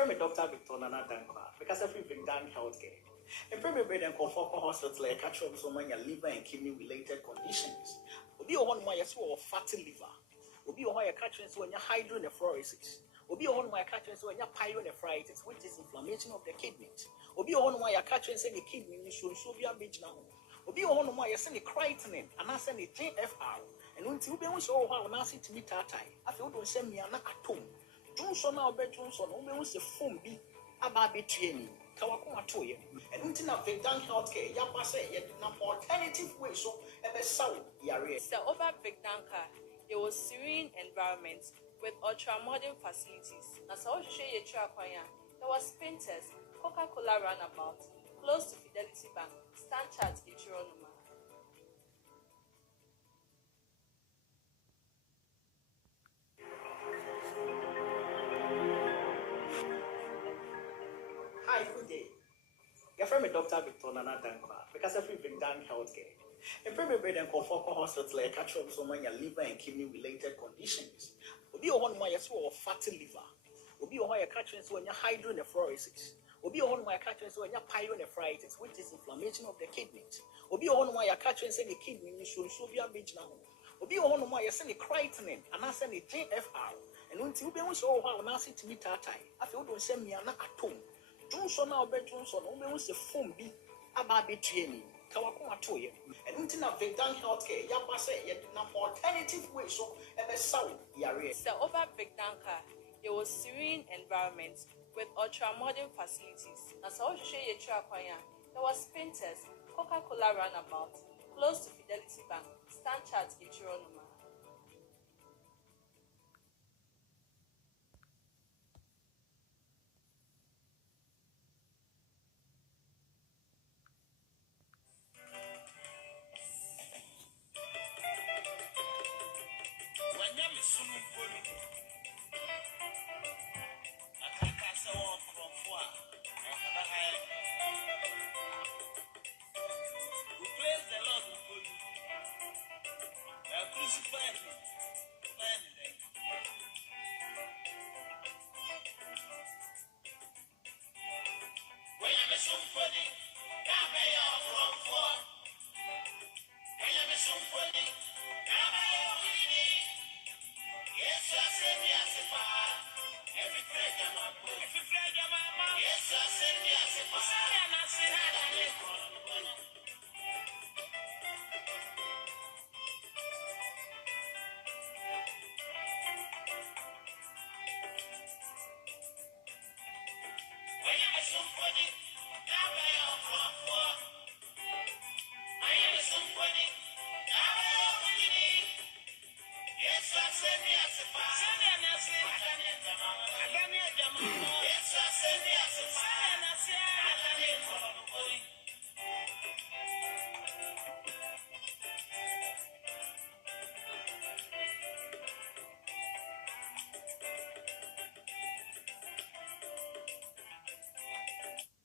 friend me Dr. Victor Nana Dankwa because I've been done healthcare. And friend me bread and for hospital like catch up so many liver and kidney related conditions. Obi on my or fatty liver. Obi on my catching so when you're hydronephrosis. Obi on my catching so when you're pyelonephritis, which is inflammation of the kidneys. Obi on my catching say the kidney should be a bitch now. Obi on my send the creatinine and I send the JFR. And until we don't show how I sit to meet that time, I feel don't send me an atom. Johnson now bet Johnson, only was the phone be about betraying Kawakuma Toya. And until now, Vicdan healthcare, Yapa say, yet not alternative way so ever saw Yare. So over Vicdanka, there was serene environment with ultra-modern facilities. As I share your trakwaya, there was painters, Coca-Cola runabout, close to Fidelity Bank, Stanchart Ichironuma. Hi, good day. Your friend me Dr. Victor Nana Dankwa because I've been done healthcare. And friend me bread and for hospital like catch up so many liver and kidney related conditions. Obi on my or fatty liver. Obi on my catching so when you're hydronephrosis. Obi on my catching so when you're pyelonephritis, which is inflammation of the kidneys. Obi on my catching say the kidney should be a bitch now. Obi on my send the creatinine and I send the JFR. And until we don't show how I sit to meet that time, I feel don't send me an atom. Johnson now bet Johnson, only was the phone be about betraying Kawakuma Toya. And until now, Vicdan healthcare, Yapa say, yet not alternative way so ever saw Yare. So over Vicdanka, there was serene environment with ultra-modern facilities. As I share your trakwaya, there was painters, Coca-Cola runabout, close to Fidelity Bank, Stanchart Ichironuma.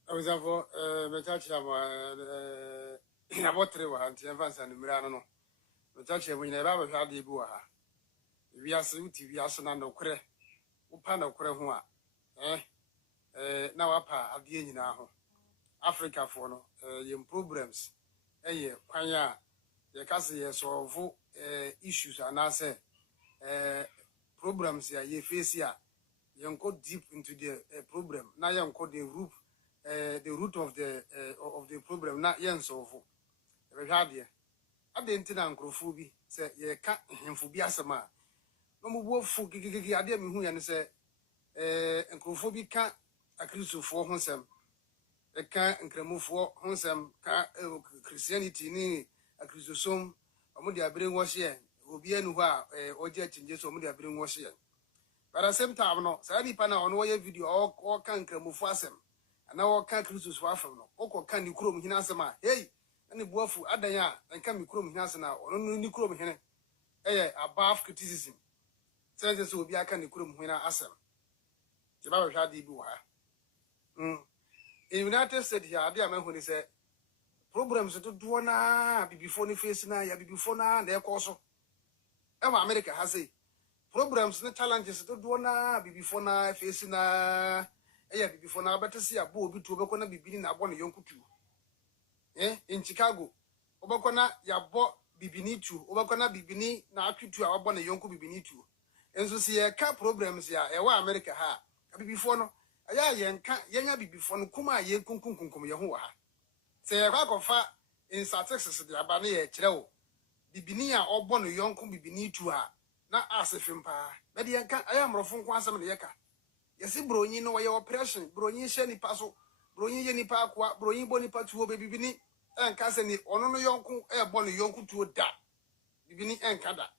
For example, the church have about 3 months, advance and Mirano. The church we never had the Bua. We are so TV, as an unknown Upano Krehua. Now, up at the end now. Africa for no, problems. Quanya, the Cassia so issues and answer problems ye face here. You go deep into the problem. Now you go the root of the problem. Not young so for. We had here. I didn't think Crophobia say ye can't him for Biasama. No more for Gigi. I didn't who and say and Crophobia can't accuse you for Honsam. A can't and remove for Honsam Christianity ni accuse you some. Amudia bring wash here. Will be anywhere or jet changes or Mudia bring wash here. But at the same time, no, Sadi Pana on way video or can't remove Fassem. And now can't cruise swap from no. Oko can you chrome hinasama? Hey, and the boy for Adaya and can be chrome hinasana or only chrome hene. Above criticism. Says will be a candy chrome when I ask them. The Bible had the bua. In United States, here, dear man, when he said, programs to do na be before the face na ya be before na and their course. America has a programs, the challenges to do na be before na face na. eya bibifo na abetesi abo obi tu obekọ na bibini na abo no yonku tu in Chicago obekọ na yabo bibini tu obekọ na bibini na atwitu a abo na yonku bibini tu enso si ye ka problems ya e wa America ha bibifo no aya ye nka yenya bibifo no kuma ye kunkunkunkum ye ho wa ha se ye kwa kofa in statistics de aba na ye kire wo bibini a obo no yonku bibini tu a na asefim pa be de nka aya mrofo nko asem ne ye ka yesi bronyi no ye operation bronyi hye nipa so bronyi ye nipa akwa bronyi bo nipa tuo be bibini enka se ni ono no yonku e bo no yonku tuo da bibini enka da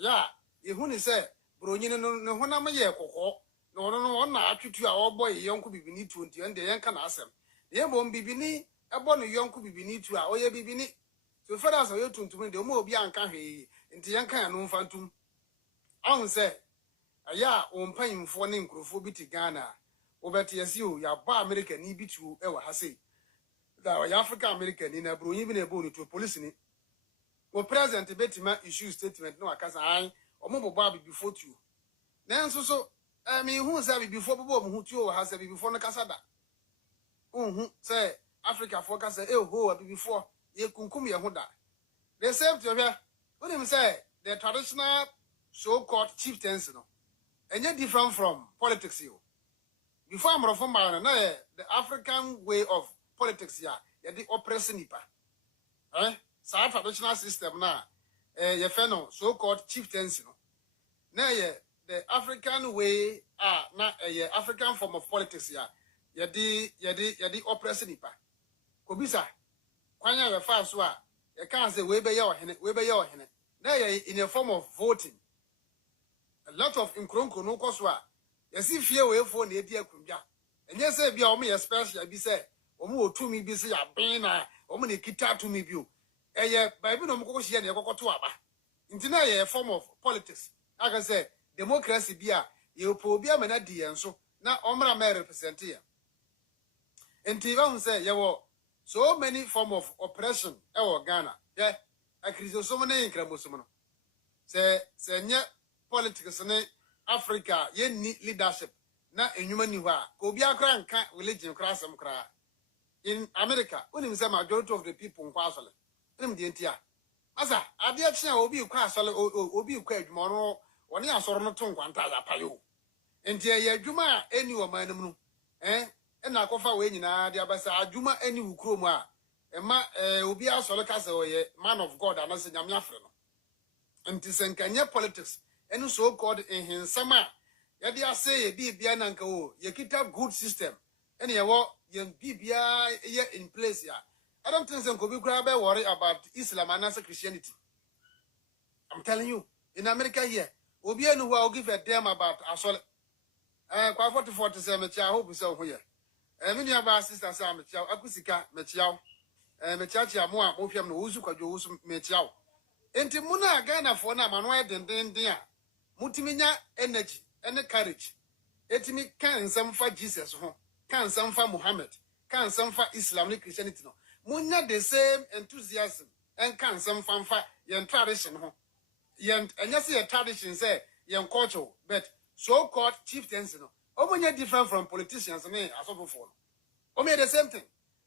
ya ye hu ni se bronyi no honam ye kokko no ono no na atwetu a obo ye yonku bibini tuo nti ende yenka na asem ye bo bibini e bo no yonku bibini tuo a oye bibini so fara so ye tuntum de o ma obi anka hwe nti yenka ya no mfantum ahun se aya ompanyimfo ne nkrofo bi ti Ghana obeti yesi o ya ba America ni bitu e wa ha sei da ya Africa America ni na bronyi bi na ebo ni to police ni o president betima issue statement no akasa an omobobo abibifo tu nanso so mi hu se abibifo bobo mo hu tu o ha se abibifo no kasa da se Africa for kasa ho abibifo ye kunkum ye ho da the same to here when him say the traditional so-called chieftains no any different from politics you. Before I'm from the African way of politics ya the oppressing nipa. Sa traditional system na ye feno so-called chieftains no. Na the African way na African form of politics ya the oppressing nipa. Kobisa kwanya we fa so ye kan say we be ye ohene. Na in a form of voting. A lot of nkronko no koswa yesi fie we fo na edi akunja enye se bia o me special bi se o mo otumi bi se ya ben na o mo ne kita atumi bi o eye bible no mo kokohie na ekokoto aba nti na ye form of politics I can say democracy bia ye opo obi amana di enso na omra me represent ye nti ba hu se ye wo so many form of oppression e wo Ghana ye akrizosomo na nkramosomo no se nye politics in Africa ye ni leadership na enwuma ni ho a ko obi akra nka religion kra asem kra in America when say majority of the people nkwa asole nim de ntia asa ade a chia obi kwa asole obi kwa adwuma no woni asoro no to nkwanta ya payo ntia ye adwuma eni wo manam no na akofa we nyina de abasa adwuma eni wukro mu a ema obi asole ka se oye man of God anase nyame afre no nti senkanye politics and so called in his summer. Yadia say bibia nanka o ye kita good system. And ye wo ye bibia ye in place ya. I don't think some could be worry about Islam and as Christianity. I'm telling you, in America here, Obia who will give a damn about Asol. Quite 40 I hope so here. Many of our sisters are Mechao, Akusika, Mechao, Mechachi Amoa, Mofiam, Uzuka, Mechao. Enti muna Ghana for na manwa den dia. Mutiminya energy and courage. Etimi kan samfa Jesus ho, kan samfa Muhammad, kan samfa Islamic Christianity no. Munya the same enthusiasm and kan samfa yen tradition ho. Yen enya say tradition say yen culture, but so called chieftains no. Omunya different from politicians me asofofo no. Omunya the same thing.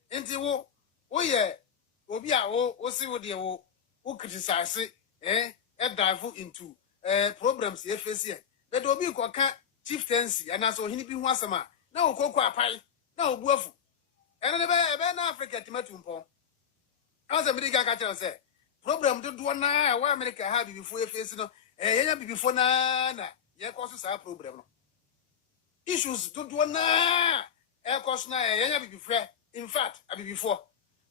Enti wo ye obi a wo si wo de wo criticize dive into problems ye face here. But obi ko ka chieftaincy and so hini bi hu asema na okoko apai na obuafu. Eno ne be na Africa timatumpo. Anza mi ga ka tell say problem do na wa America ha bi before ye face no yenya bi before na ye cause sa problem no. Issues do na cause na yenya bi before in fact abi before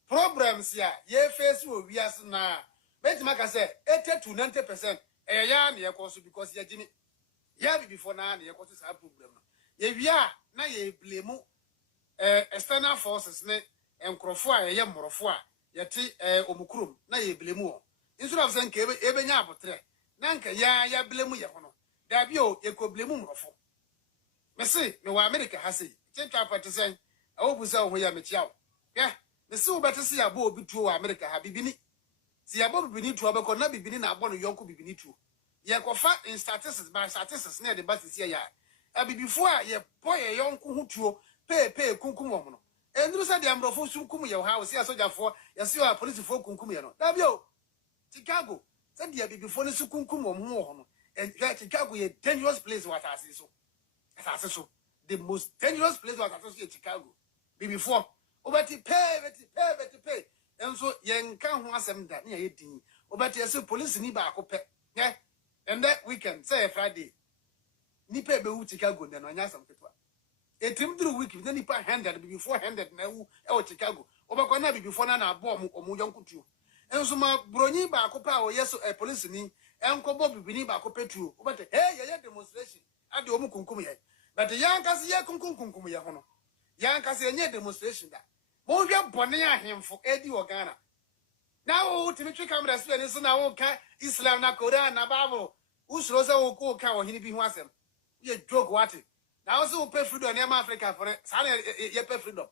problems ya ye face wo wias na bet maka say 80 to 90% ya na ye cause because ya jimi ya bi before na ye cause sa problem no ye wia na ye blame external forces ne enkrofo a ye morofo a ye ti omukurum na ye blame o instead of saying ke ebenya abotre na nka ya blame ye hono da bi o ye ko blame morofo me say me wa America ha say chentra party say awobusa ho ya me chia o yeah me say obete say abo obi tuo wa America ha bibini si abo bibini tuo be ko na bibini na abo no yonko bibini tuo ye ko fa in statistics by statistics na de basis ya a before ye boy yonko hu tuo pay kunkum wom no enduru say the ambrofo sum kum ye ha we soldier for ye see our police for kunkum ye no da bio Chicago say the bibifo no su kunkum wom ho no and Chicago is a dangerous place what I say so the most dangerous place what I say Chicago before obati pay and so yen kan ho asem da na ye din obati say police ni ba ko pe yeah and that weekend say Friday ni pe be wu Chicago na no anya asem ketwa etim through week na ni pa 100 before 100 na wu e Chicago obakọ na before na abo omu yonkutuo enso ma bronyi ba ko pa o yeso police ni enkobo bibini ba ko petuo obate hey ye demonstration ade omu kunkum ye but yan kase ye kunkum ye hono yan kase enye demonstration da mo hwe bone ahemfo edi ogana na wo timi twi camera so ni so na wo ka Islam na Quran na Bible usuro se wo ko ka wo hini bi ho asem ye joke what na wo se wo pay freedom na Africa for sa na ye pay freedom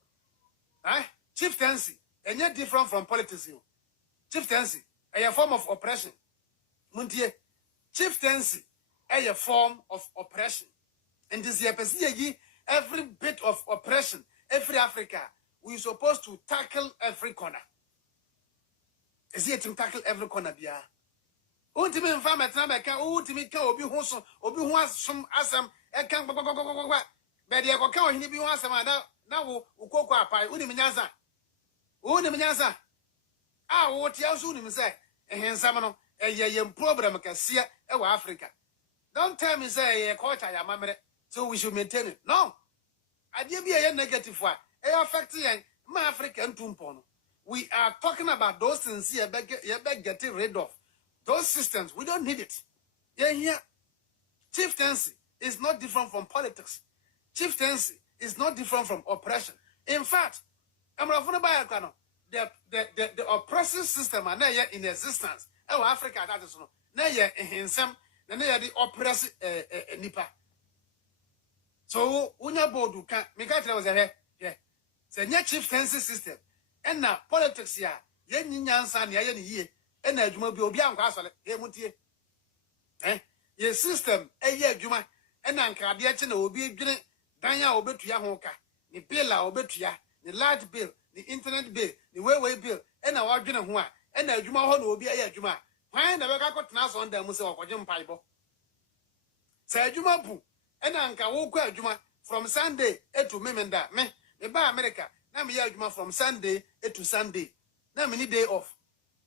chieftaincy enye different from politics you chieftaincy a form of oppression muntie chieftaincy a form of oppression and this year every bit of oppression every Africa we supposed to tackle every corner is here to tackle every corner bia ultimate infam etna ka ultimate ka obi ho asom asam e kan gbagbagbagba be de ko ka ohini bi ho asam na wo ukoko apai uni mnyansa wo tia so uni mse ehensam no yem problem ka sia e wa Africa. Don't tell me say culture ya mamere so we should maintain it. No. Idea be a negative one. E affect my African tumpono. We are talking about those things here getting rid of. Those systems, we don't need it. Yeah. Chieftaincy is not different from politics. Chieftaincy is not different from oppression. In fact, the oppressive system are not yet in existence. Africa, that is not yet in some, the oppressive nipa. So, unya bodu can make out was a yeah. It's a chieftaincy system. And now politics ya, yen nyansan ya ye, and a juma be obian castle, mutie. Ye system, a year juma, and anka diachina will be danya obetuya honka, the bill obetuya, the large bill, the internet bill, the way bill, and our juna hua, and a juma hon will be a juma. Why never got nas on the Musa or Jim Pibo? Say juma poo, and anka woke juma from Sunday to Memenda, me ba America. Now me juma from Sunday to Sunday. Now many day off.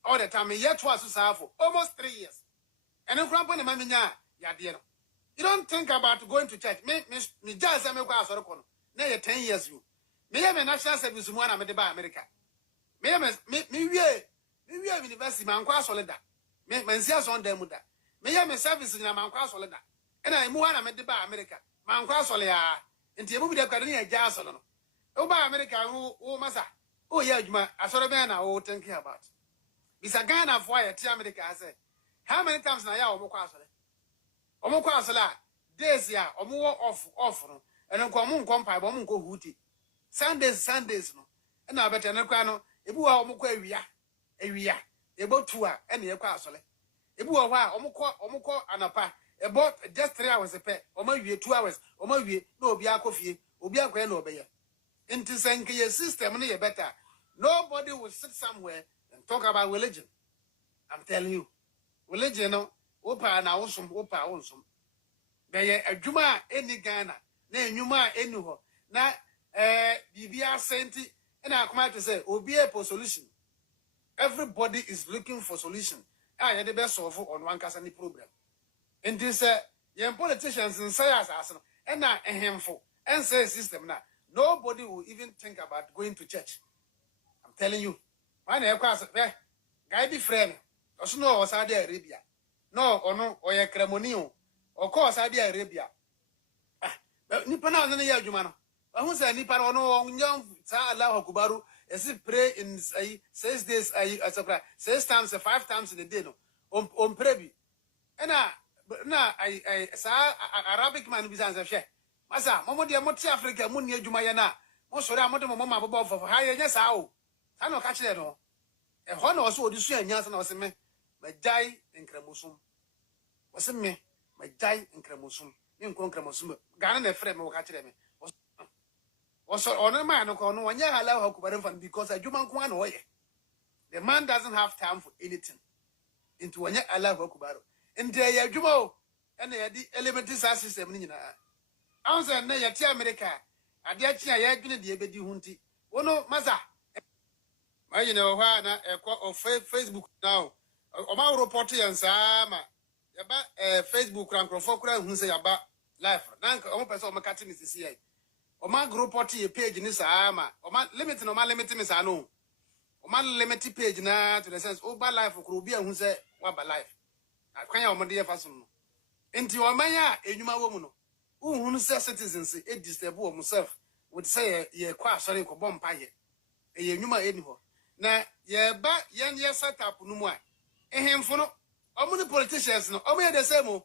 All the time, yet was for almost 3 years. And then grandpa and mamma, ya dear. You don't think about going to church. Me just a make us or now 10 years you. Me have a national service one America. Me university man qua solida. Me mensias on them muda. Me have a service in a man qua solida. And I move on America. Man qua solia. Until you move the academy jazz on. Oh, by America, oh, massa. Oh, yeah, I saw a man I will think about. It's a gun of wire, America. I say, how many times now, Omokwasala, days ya, or more off, and on common compy, woman go hooty. Sundays, no. And I bet an equano, a bua omoquia, a boat tour, and a castle. A bua, omoko, and a pa, a boat just 3 hours a pair, or maybe 2 hours, or maybe no be a coffee, or be a grand obey. Into saying your system, near better. Nobody will sit somewhere and talk about religion. I'm telling you, religion, opa na awesome, opa awesome. Be a juma any Ghana, na nyuma anyho. Na bibia senti, and I come out to say, obi a solution. Everybody is looking for solution. I had the best solve on one case any problem. And this young politicians in Sayas and now a handful and say system now. Nobody will even think about going to church. I'm telling you. My name is Guy be friend. Or no, or Saudi Arabia. No, or no, or a Cremonio. Or course Saudi Arabia. Nipana than a year, Jumano. I won't say Nipano no young Salah Kubaru as if pray in 6 days, I surprise 6 times, 5 times in a day. No, prebi. And I saw Arabic man besides a share. Masa, Momo de Moti Africa, Munia Jumayana, Mosora Moto Mama Bob for higher, yes, how. I don't catch that all. A honor also the same, yes, and I was a man, my die in Cremusum. Was a me, my die in Cremusum, in Concremusum, Ghana, a friend, or catch them. Also, on a man, no, when you allow her because a human one way. The man doesn't have time for anything. Into when you allow her kubaro. And there you go. And the elementary system. I was a near America. I did see a yagin the abedi hunti. Oh no, Maza. You know, of Facebook now. Oma report and Sama. Yaba Facebook rank for who say about life. Nank, own person of McCarthy is here. Oma group party page in this ama. Oma limit no ma limit Miss Ano. Oma limit page na to the sense over life for Krubia who say what by life. I can't my dear fason. Into your maya, a human woman. Who says citizens a disturb himself would say ye quite sorry for bomb pie. A yuma anyhow. Na ye ba yan ye set up no more. A him for no. Omuni politicians no. Omo the same.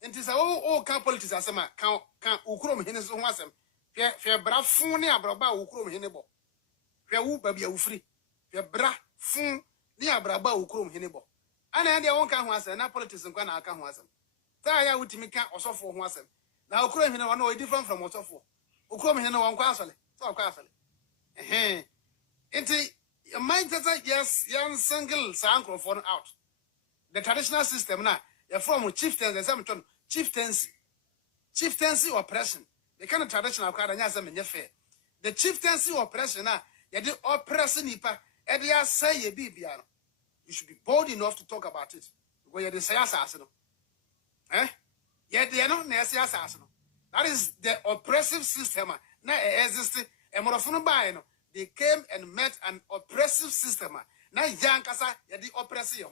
It is all politics as a man can ukrom hines ho asem. Fe bra fun ne abraba ukrom hinebo. Fe wu ba bia ufri. Fe bra fun ne abraba ukrom hinebo. Ana ande won kan ho asem na politics nkwa na aka ho asem. Sa ya wutimi kan osofo ho asem. Na ukrom hine no different from osofo. Ukrom hine won kwa asole. So kwa asole. Enti mind that yes, young single sankro for out. The traditional system na you're from chieftains and some chieftaincy oppression. The kind of traditional card and fair. The chieftaincy oppression now, you do oppressing nipa, and they are say ye be biano. You should be bold enough to talk about it. Where you say assassin. Yet they are not necessary assassin. That is the oppressive system. Now existing and more often by they came and met an oppressive system. Now Yankasa, you the oppressive.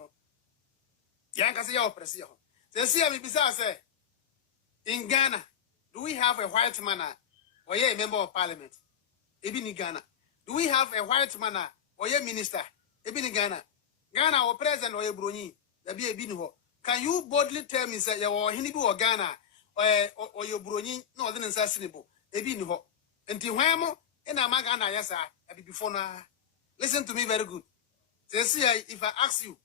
Yankasa, your oppressive. They see me bizarre say. In Ghana, do we have a white man or a member of parliament? Even in Ghana. Do we have a white man or a minister? Even in Ghana. Ghana or president or a brony, there be a binho. Can you boldly tell me that you are Hinibu or Ghana or your brony, no other than assassinable? A binho. Until when and I'm a Ghana, yes, I be before now. Listen to me very good. They see if I ask you,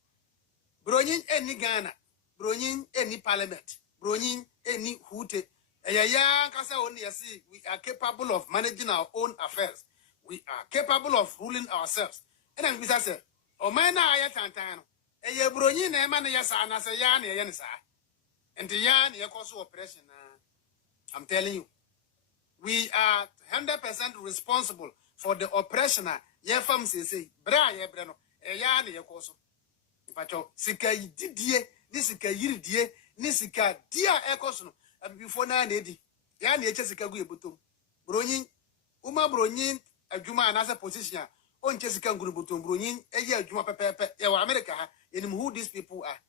brony any Ghana, brony any parliament. Bronin any hoote. We are capable of managing our own affairs. We are capable of ruling ourselves. And then we say, oh man, I tantano. A ye bronin, a man, yes, and I say, yan, yensa. And the yan, ye cause oppression. I'm telling you, we are 100% responsible for the oppression. Ye fam say, bra ye breno, a yan, ye cause. But sika didie, this sika yiridie. Nisika dia ekoso before na edi ya na eche sika gu ebutom bronyin uma bronyin adwuma anasa position o nche sika nguru butom bronyin eyi adwuma pepepe ya wa America ha enim who these people are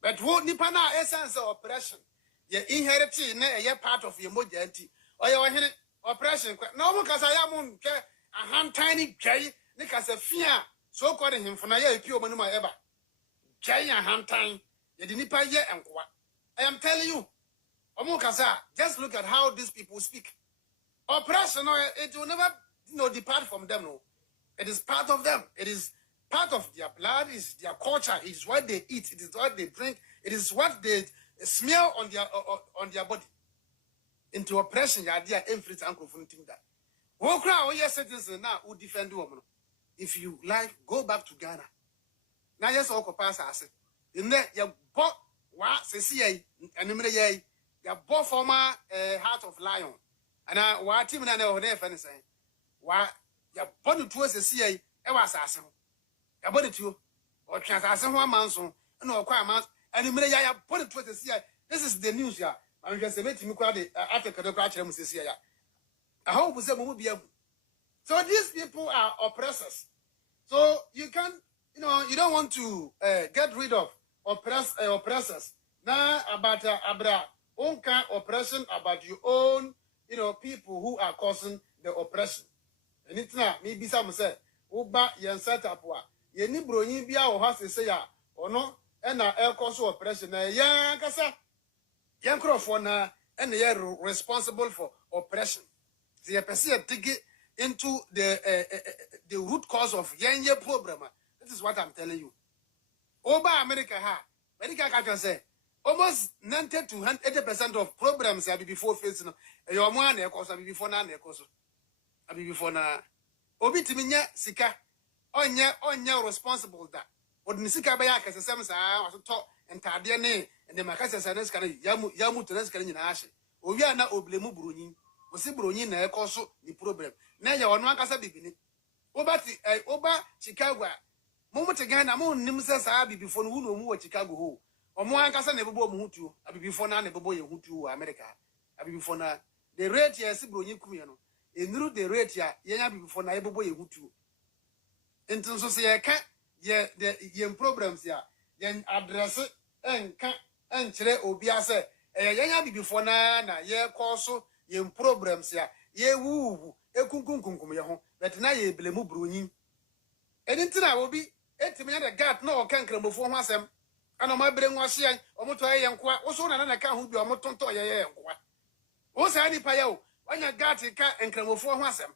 but who nipa na essence of oppression ye inherit na eye part of your mojanti oye ohene oppression na omo kasa ya mo nke a hand tiny gay ne kasa fia so called him for na ya epi omo no ma eba gay a hand tiny ye di nipa ye enkoa. I am telling you, Omukasa, just look at how these people speak. Oppression, it will never depart from them. No. It is part of them. It is part of their blood, it is their culture, it is what they eat, it is what they drink, it is what they smear on their body. Into oppression, you are there, influence and confronting that. Who crowd, yes, citizens now who defend you. If you like, go back to Ghana. Now, yes, all pass us. In there, you bought. Wa sesi animre ye ya bo former Heart of Lion ana wa team na ho dey fa ne sen wa ya bo no tuo sesi ye e wa asase ho ya bo de tuo o twa asase ho amanso na o kwa amanso animre ya bo no tuo sesi ye. This is the news ya am just say me kwa de article de kwa kire mu sesi ya I hope say mu bia. So these people are oppressors, so you can you don't want to get rid of oppressors. Now about abra own kind oppression about your own, people who are causing the oppression. And it's not maybe some say, Uba yan set up wa. Ye ni broni bia o ha se ya or no, and na air cause oppression. Yan kasa yan crofo na and they are responsible for oppression. So you perceive dig into the root cause of yan problem. This is what I'm telling you. Over America, America can say almost 90 to 80% of problems have before facing your money, of course, before none, of course. abi before na obi timinya sika onye responsible da odin sika ba ya kasesem saa wasoto entade ne makasesa na sika yamu to na sika nyina ahye owi ana oblemu buronyin osi buronyin na ekoso ni problem na ya wono akasa bibini obati oba Chicago momote Ghana mo nim se saa bibifo no hu no mu wa Chicago ho omo akasa na bebo mu hutuo abibifo na bebo ye hutuo wa America abibifo na the rate ya si buronyin kumye no enuru the rate ya yenya bibifo na bebo ye hutuo enti so se ye ka ye problems ya ye address enka enkyere obi ase yenya bibifo na ye koso ye problems ya ye wuwu ekunkunkunkum ye ho but na ye blemu buronyin enti na obi etiminya the gat na okankramofo ho asem ana ma bere nwa hye omoto ye nkoa wo so na ka ho bi omotonto ye nkoa wo sa ni pa ye o wanya gat ka nkramofo ho asem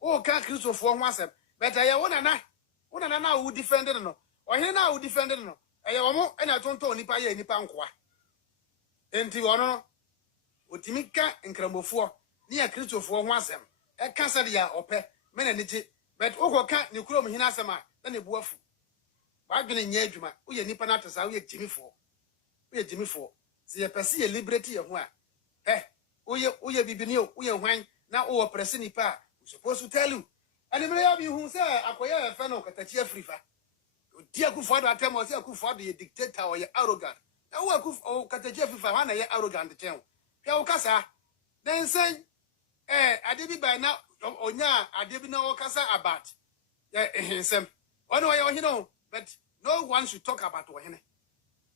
o ka kristofo ho asem but ye wona na wo defend no ohene na wo defend no ye omo na tonto nipa ye nipa nkoa enti wono no otimika nkramofo ni ya kristofo ho asem e ka se ya ope mena nije but wo ka ni kurom hina asem a na ne buafu wagene nya adwuma uye nipa na atasa uye jimifo se ye pese ye liberty ye ho a uye bibini o uye hwan na o oppress nipa we supposed to tell you and me ya bi hu se akoya efe no katachi afrifa odi akufo do atem o se akufo do ye dictator o ye arrogant na wo akufo katachi afrifa ha na ye arrogant chen hwa wo kasa den sen ade bi ba na onya ade bi na wo kasa about hensem ono ye ohino. But no one should talk about Wahine.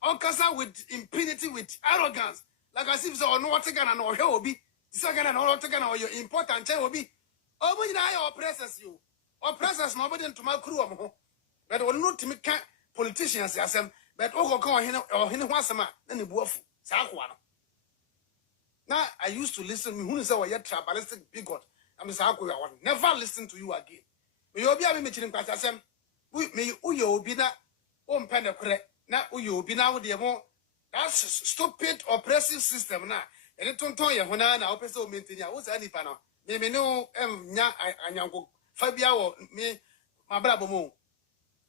Onkasa with impunity, with arrogance. Like as if so no what gonna no here will be. Second and all taken or your important chair will be. Oh, but I oppresses you. Oppresses nobody to my crew. But will not to make politicians as them. But oh, go on or him once a man. Then you wolf. Sakwana. Now I used to listen who is our yet tribalistic bigot. I'm Sakwa. I will never listen to you again. You'll be having me chilling past them. Me uyo obi na o mpene kure na uyo obi na wo de mo that's stupid oppressive system na ene tonton ye hona na opese o maintain a wo sa nipa no me no nya anyanko fabia wo me mabrabo mo.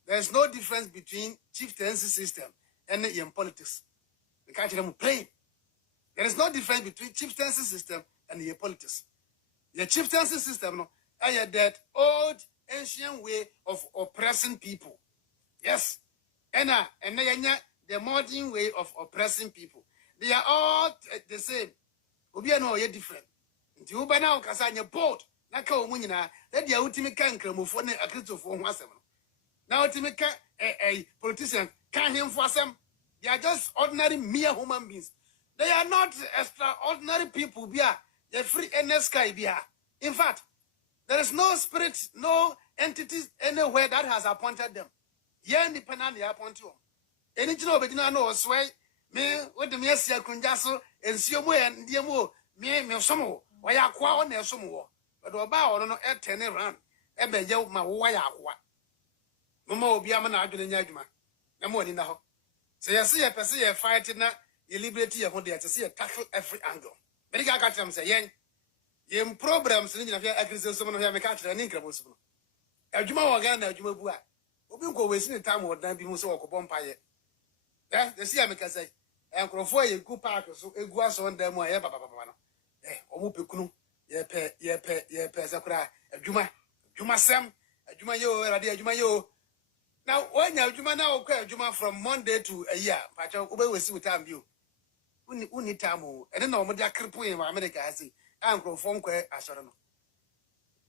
There's no difference between chieftaincy system and in politics. We can't them plain. There is no difference between chieftaincy system and in politics. The chieftaincy system no are that old ancient way of oppressing people. Yes. And the modern way of oppressing people. They are all the same. Obi no ye different. Nti uba na okasa anya bold. Na ka omu nyina, that dia ultimate kan kramofo ne akristofo ho asem. Na ultimate kan politician kan him for asem. They are just ordinary mere human beings. They are not extraordinary people bia. They free NSK bia. In fact, there is no spirit, no entities anywhere that has appointed them. Ye ni penani appointed them. Anything obedina no sway me with the Messia Kunjaso and Siomo and Diamo me somo. Why are qua on their somo? But about no 10 around. Ebe yo ma waya kwa. Momo biamana agin yajuma. No more in the ho. So you see a person fighting na your liberty of to see a tackle every angle. But I got them say yen. Yem problems in the agriculture someone who have a catcher and incredible. A Juma Wagana, Juma Bua. Obi go wasting time or then be muso or bompire. The sea make say, and Crofo, a good park, so a guas on them or ever. Omupukunu, ye pe Sakura, a Juma Sam, a Juma yo, a Juma yo. Now, when you Juma now, Juma from Monday to a year, Pacho, Obe will see with time you. Uni tamu, and then no more cripple in America, I see. I'm from Fonque, I shall know.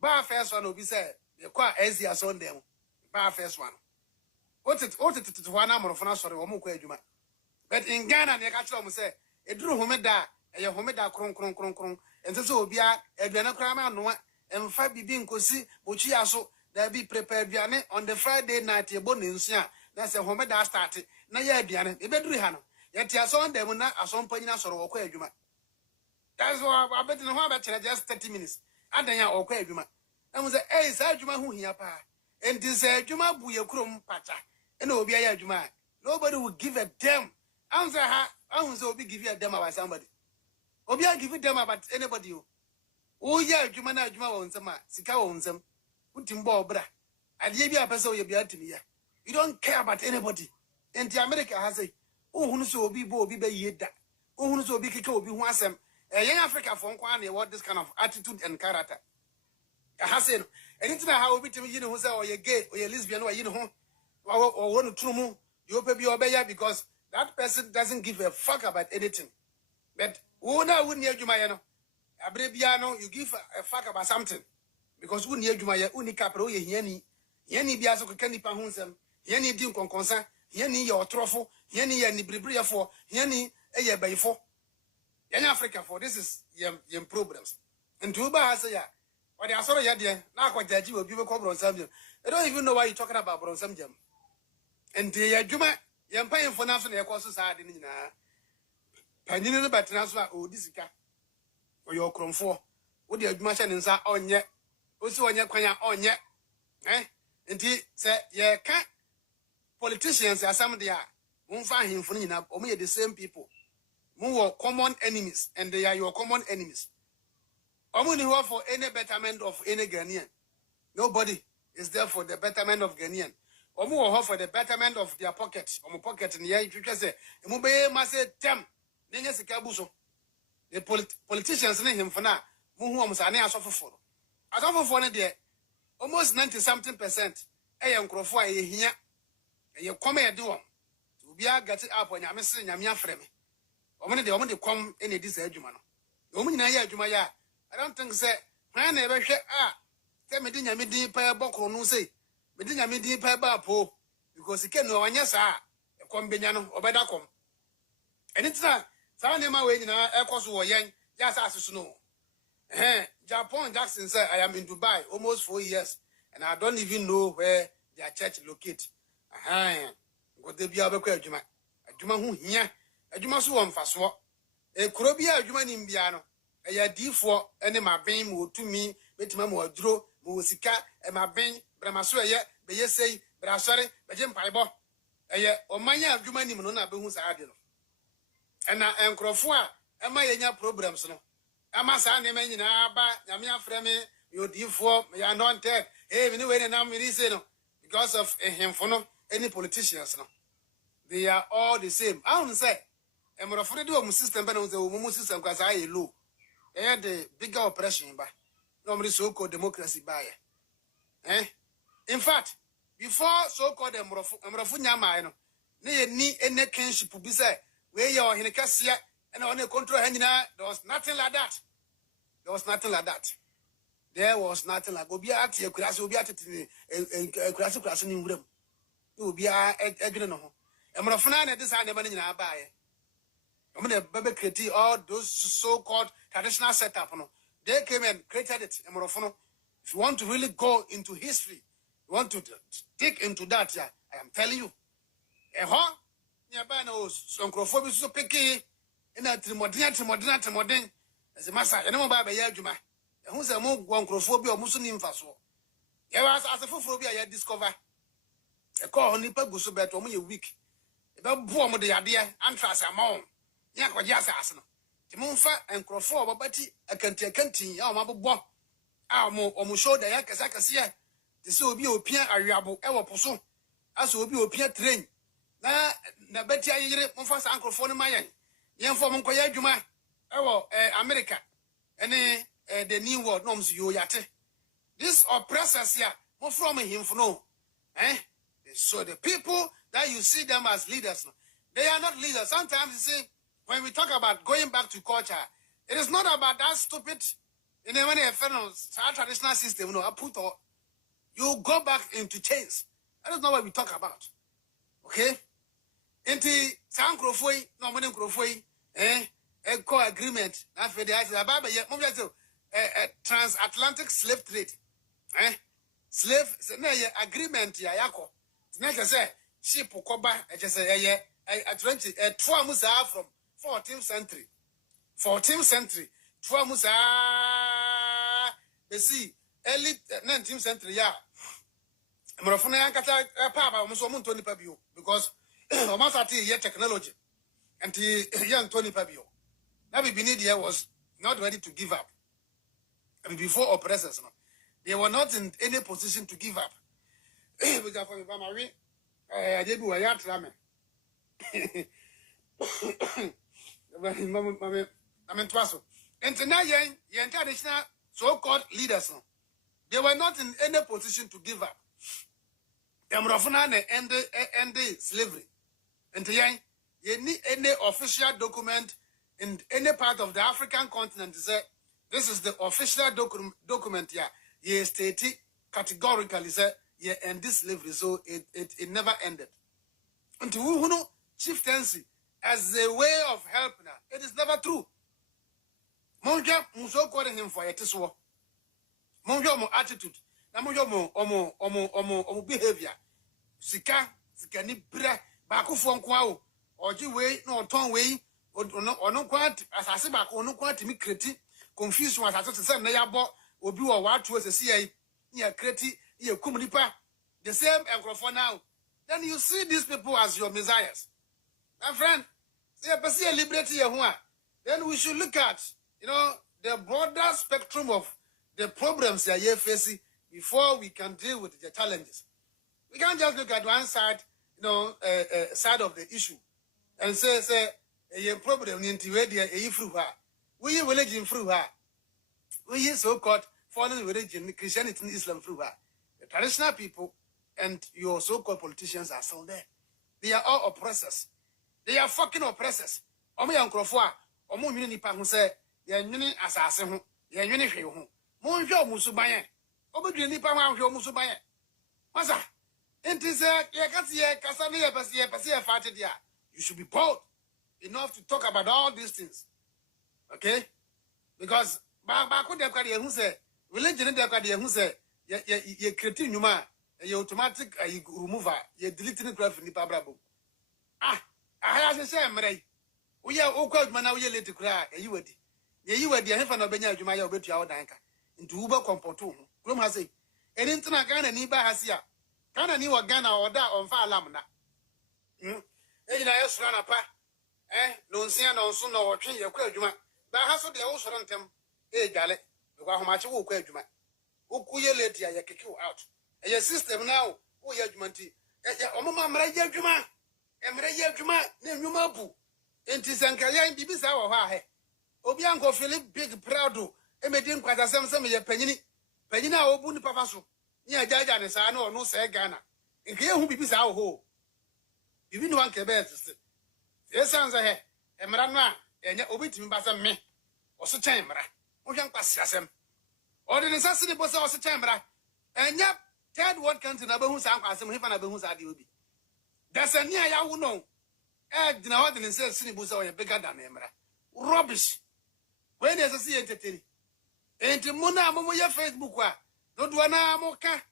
Bar first one will be said, the quite easy as on them. Bar first one. What's it to one number of us for the woman, Juma? But in Ghana, the catcher will say, a drew homeda, a homeda cron, and so will be a Bianacrama, no, and 5 being cozy, which he also there be prepared Biane on the Friday night, a bonus. That's a homeda started. Na ya Biane, a bedroom hano. Yet he has on them when I saw Paninas or Oka Juma. That's why I bet in a while, just 30 minutes. And then I okay, Juma. And was a Juma who here, pa. And this Juma Buya Krum Pacha. And Obia Juma. Nobody will give a damn. Answer her. I will be give you a damn about somebody. Obia give a damn about anybody. Oh yeah, Jumana Juma on some Sika on some Utimbo bra. And ye be a person you be at me. You don't care about anybody. And the America has a who so be bo be yeda. Who so be kiko be one some a young Africa from Kwane what this kind of attitude and character. I has said anything how be to me, you know, who's or you're gay or you're lesbian or you know, or one true moon, you open your bear because that person doesn't give a fuck about anything. But who now wouldn't hear Jumayano? Abrebiano, you give a fuck about something. Because who near Jumaya, Unicapro, Yeni Biaso Candy Pahunsem, Yeni Dim Conconsa, Yeni your truffle, Yeni and Bribria for, Yeni a bay for. In Africa for this is yem problems. And Tuba has a ya. But I saw ya dear, now quite that you will be a cover on some. I don't even know why you're talking about Bronson Jam. And the Juma, you're paying for nothing, of course, society. Panini but transfer, oh, this car. Or your crom for. Would you imagine inside on yet? Also, on your quaya on yet. And he said, yeah, can't. Politicians are some of the won't find him for enough, or me the same people. More common enemies, and they are your common enemies. Only who for any betterment of any Ghanaian. Nobody is there for the betterment of Ghanaian. Or more for the betterment of their pockets. Or pocket in the air, you just say, Mube must say, Tem, then yes, a cabuso. The politicians name him for now. Muhums are near suffer for. I suffer for there. Almost 90-something%. I am crofwa here. And you come here do. To be a get it up when I'm missing Yamia frame. Or when they want to come in a disagreement. Omina Jumaya. I don't think say when never share tell me dinner me deep pair boko no say. Me dinner me deep pair po because he can no one yes a combinano or better come. And it's not Sanema way in our course or young, just as snow. Japan Jackson said, I am in Dubai almost 4 years, and I don't even know where their church located. Got the Biabe Juma. A Juma who here, a Juma so fast walk. A Krobia Juma in Biano. A D4 and my beam will to me, with my more draw, Musika, and my beam, Bramasu yet, but yes say, but I'm sorry, but Jim Pibo. A year or my young Juma Nimona Behus Adil. And I am Crofua, and my young programs no. Amasa name in Abba, Yamia Frame, you D4, me are not dead. Anyway, and I'm reason because of him for no any politicians. No, they are all the same. I don't say, I'm afraid of my system, but on the system because I low. They had the bigger oppression by normally so called democracy by. In fact, before so called Mrafunya Mino, ni any kinship be said, where you're in a cassia and on a control hangina, there was nothing like that. There was nothing like that. There was nothing like Obiat, your class will be at a class in room. You will be a no. And Mrafuna at this time, never in our buy. I'm going to baby create all those so called traditional setup. No, they came and created it. If you want to really go into history, you want to dig into that, yeah, I am telling you. Nearby knows some Crophobi so picky in a Trimodina, as a massa, and no by Yajuma. And who's a more one Crophobia or Muslim Faso? There was as a phobia I discover. A call on Nipper Gusobet only a week. About Boom the idea, and trust a mom. Yakwa Yassasno. Timonfa and Cropho, but I can take canteen, our mother bomb. Our more almost show the Yakasasia. The so be opian Ariabo, our posso. As will be opian train. Na Betty, I Monfas uncle for my young for Moncoya Juma, our America, and the new world norms you yate. This oppressors here, more from him for no. So the people that you see them as leaders, they are not leaders. Sometimes you see, when we talk about going back to culture, it is not about that stupid, in a traditional system, I put all, you go back into chains. That is not what we talk about. Okay? Inti San Crofoi, no money Crofoi, a co-agreement, not for the Ababa yet, transatlantic slave trade. Slave agreement, Yako. Like I say, ship Koba, I just say, a 12 Musa from 14th century. 14th century, 12 Musa, they see, early 19th century, yeah. Mrafuna Kata Papa, almost 120 Pabio, because almost at the technology and the young Tony Pabio. Nabi Benidia was not ready to give up. before oppressors, no, they were not in any position to give up. Which are for me, I did do a yard ramen. I mean, twasso. And tonight, young traditional so-called leaders, no, they were not in any position to give up. Emrofuna end slavery. And young, you need any official document in any part of the African continent to say this is the official document here. Ye stated categorically say ye end this slavery, so it never ended. And to who know chieftaincy as a way of helping her, it is never true. Monja muso calling him for a tiswa. Monja mo attitude. Na monja mo behavior. Sika ni bra baako fo nko awo. Oji we no ton we ono kwant asase baako ono kwant mi kreti confusion asase se na yabo obi wo watu asese yi ya kreti ya kum nipa the same enkrofo now. Then you see these people as your messiahs. My friend, say a liberty here. Then we should look at, the broader spectrum of the problems that you're facing before we can deal with the challenges. We can't just look at one side, side of the issue and say a problem in the through her. We religion through her. We so-called following religion, Christianity and Islam through her. The traditional people and your so-called politicians are still there. They are all oppressors. They are fucking oppressors. Omo yankrofo a omo nwini nipa ho se ye nwini asase ho ye nwini hwe ho mo nhwe omusuban obedwe nipa ho ahwe omusuban masa enti se ye kase ye kasa ne ye pese ye fate dia. You should be bold enough to talk about all these things, okay? Because ba ko de kwa de hu se religion de kwa de hu se ye create nyuma ye automatic remover ye delete ni graph nipa brabo. I say, Mary, we are all quite man, we let the cry, a you would. You were the heaven of Benya, you might obey your danker into Uber Comportum. Room has a. And internet Ghana Niba has here. Can a new Ghana or that on fire lamina? Eh, I just run a pa. No see no sooner or change your clergyman. But has the old them. Gale, look how much you will clergyman. Who could you let you kick you out? And your system now, who judgmenty. Omama, my judgment. Emre Juma, name you mabu. Enti Sankaya in Bibisa or Hahe. Obianco Philip Big Prado, Emedim Quatasam, ye penny. Penina Obuni Papasu. Near Jaja and Sano, no say Ghana. In here who Bibisa ho. You know one Quebec. Yes, sounds ahead. Emrana, and yet obit him by me. Or so chamber. Or young Passasem. Or the necessity was also chamber. And yet, Ted what country Nabahu's uncle as some Hivan Abahu's Adi. That's a near ya know. The ordinance says Sinibus are bigger than Emra. Rubbish. When there's a sea entertaining. Ain't Mona Momoya Facebook. No do ana moka.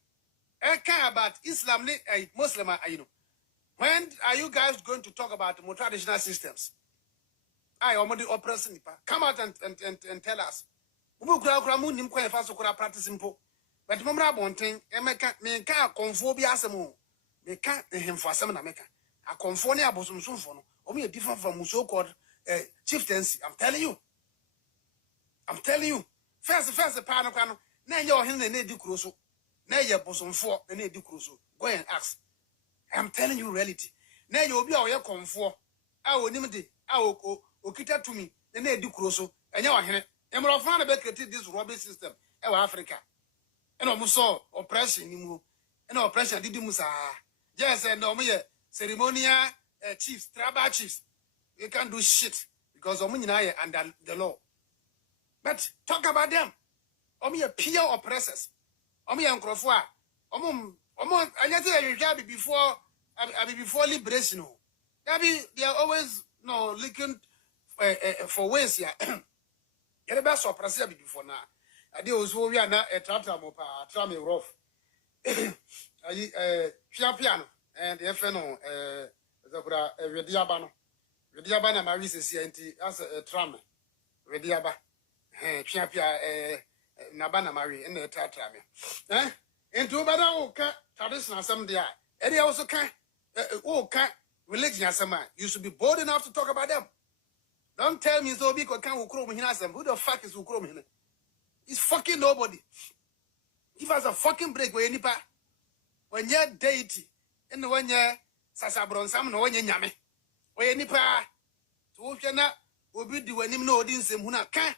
Eka about Islam, a Muslim, I know. When are you guys going to talk about more traditional systems? I already oppressing. Come out and tell us. Ubukramun quite fast to practice simple. But Mamra Bonting, Emeka, Menka, Conphobia Samo. They can't him for some America. A conformity about some soon only different from so called chieftaincy. I'm telling you. First the panel, now you're in the Nedi Crusoe. Now you're bosom for the Nedi Crusoe. Go and ask. I'm telling you reality. Now you'll be our comfort. I will name it. I will okita to me the Nedi Crusoe. And you're here. And we'll find about this rubbish system. Africa. And almost saw oppression. And oppression did musa. Yes, and no mere ceremonial chiefs, tribal chiefs. You can't do shit because Omunina under the law. But talk about them. Omi a peer oppressors. Omi and Crofwa. I just say you before liberation. They are always looking for ways here. You're the best oppressor before now. I do also we are not a tram rough. Piano and the FNO, Rediabana Maris as a tram. Rediaba, Pia, Nabana Mari, and the Tatram. And to Bada traditional some day. And they also can't, religion as a man. You should be bold enough to talk about them. Don't tell me so because can't Ukrom Hinasam. Who the fuck is Ukrom Hin? He's fucking nobody. Give us a fucking break where nipa. When you're deity, and when you're Sasabron Sam, no when you're yame. Where nipa, to Oshana, will be the when him no didn't say Muna can.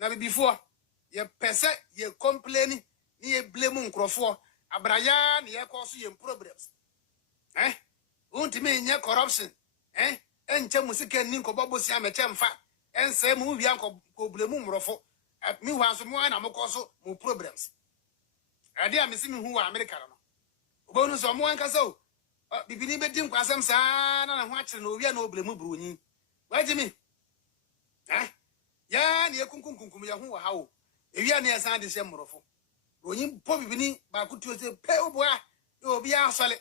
Now before, ye pese, ye complaining, ye blame Crawford, a Brian, ye cause you problems. Eh? Won't mean your corruption. Eh? And Chamusika Ninko Bobo Siam a chamfa, and say movie uncle go blame Rofo. At me once more, and I'm also more problems. I dear missing who are American. Bonus or one caso. Bibini betim Quasam San and watching no blame Bruni. Why, Jimmy? Eh? Ya near Kunkum Yahu, how? If you are near San Decemberofo. When you probably back to the pale boy, you will be our solid.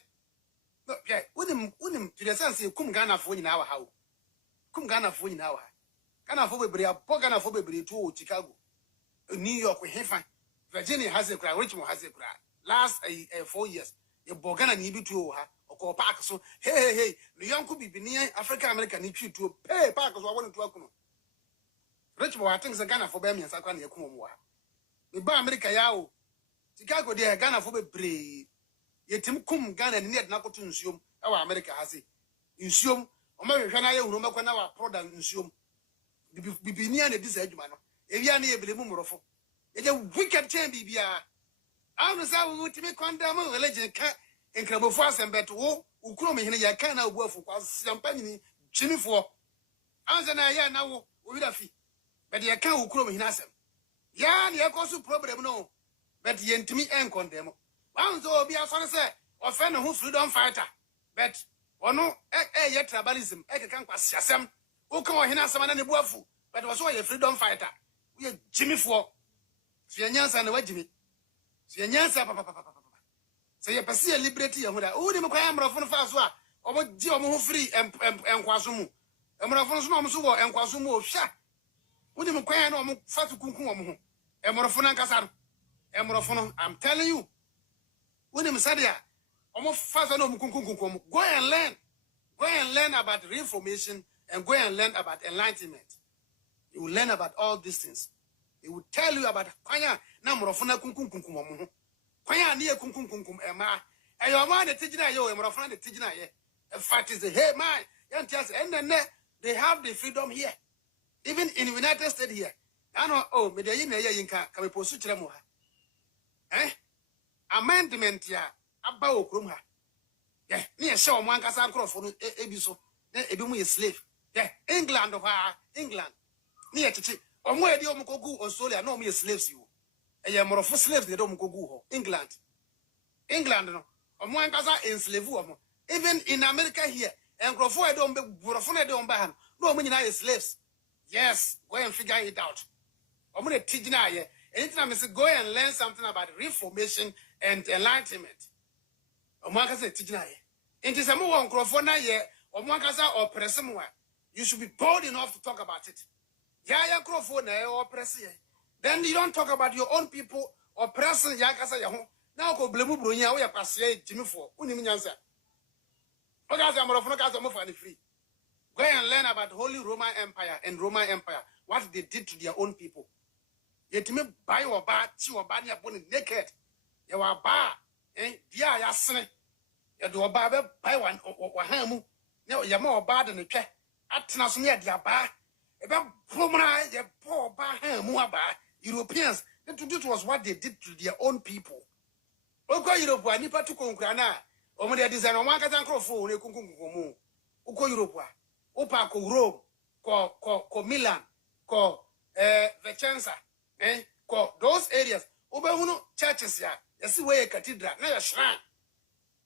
Look, yeah, wouldn't to the sense of Kumgana for in our house. Kumgana for in our Gana for Bria, Pogana for Bria to Chicago. New York with Hefa. Virginia has a cry, Richmond has a cry. Last 4 years, your Bogana need to her or park. So, hey, the young could be near African American need you to pay parkers or one to welcome. Richmond, I think the Ghana for Bamian Sakani Kumwa. The Bar America Yao. Chicago, they are Ghana for Bray. Yet him come Ghana and net Nako to Insium, our America has it. Insium, American I no matter our product Insium. Be near the disadvantage. If you are near Bilimurofo, it's a wicked chain, BBR. I don't know what to make condemn religion and Crabble Fast and Bet War, who come in a can of work for Champagne, Jimmy for. Answer now, with a fee. But the account who come in us. Yan, you also problem no, but yen to me and condemn. Once or be a son, sir, or friend who freedom fighter. But, or no, yet tribalism, can pass Yasam, who come in us and the waffle, but was why a freedom fighter. We are Jimmy for. Sianyans and the Jimmy. Sianyans, papa. So you pursue liberty, and who did Macam from Faswa, or what Giomo free and Quasumu. And Marafon's Nomusu and Quasumu, sha. Who did Macam no Fatu Kunkum, and Morofona Casar, and Morofono, I'm telling you. When him said, almost fast no Mukunkum, go and learn. Go and learn about reformation and go and learn about enlightenment. You will learn about all these things. He will tell you about Kwanya, Namorofuna Kunkum. Kwanya near Kunkum, Emma. And your man, the Tijina, yo, and Morofana, the Tijina, a fact is the hey, man, young just and then they have the freedom here. Even in the United States here. I know, oh, Medina Yinka, can we pursue Tremoha? Eh? Amendment ya, about Krumha. Yeah, near show one Cassan for Ebiso, then Ebimu is slave. Yeah, England of our England. Near to on where the Omokogu or Solia no me slaves you. A year more of slaves they don't go England. England no. On one casa in slave woman. Even in America here, and Grofo don't be Grofone don't ban. No many slaves. Yes, go and figure it out. I'm gonna teach now here. Anytime I say go and learn something about reformation and enlightenment. On one casa teach now here. It is a more on Grofona here, or one casa or Presimwa. You should be bold enough to talk about it. Yaya Crawford or press. Then you don't talk about your own people or press Yakasa Yaho. Now go blame Brunia, we are passing Jimmy for Uniminanza. Okay, I'm of free. Go and learn about Holy Roman Empire and Roman Empire, what they did to their own people. Yet me buy or bar, chew or bany upon naked. You are bar, eh? Dear Yasne. You do a barber, buy one or hamu. No, you're more bad than a chair. At Nasmia, dear bar. About Promana, the poor Muaba, Europeans, that was what they did to their own people. Oko Europe, Nipa to Concrana, or when they design on one Catanco for Kunkumu, Oko Europe, Opa ko Rome, ko Milan, ko Vicenza, ko those areas, Obahuno churches ya, you see where a cathedral, not a shrine.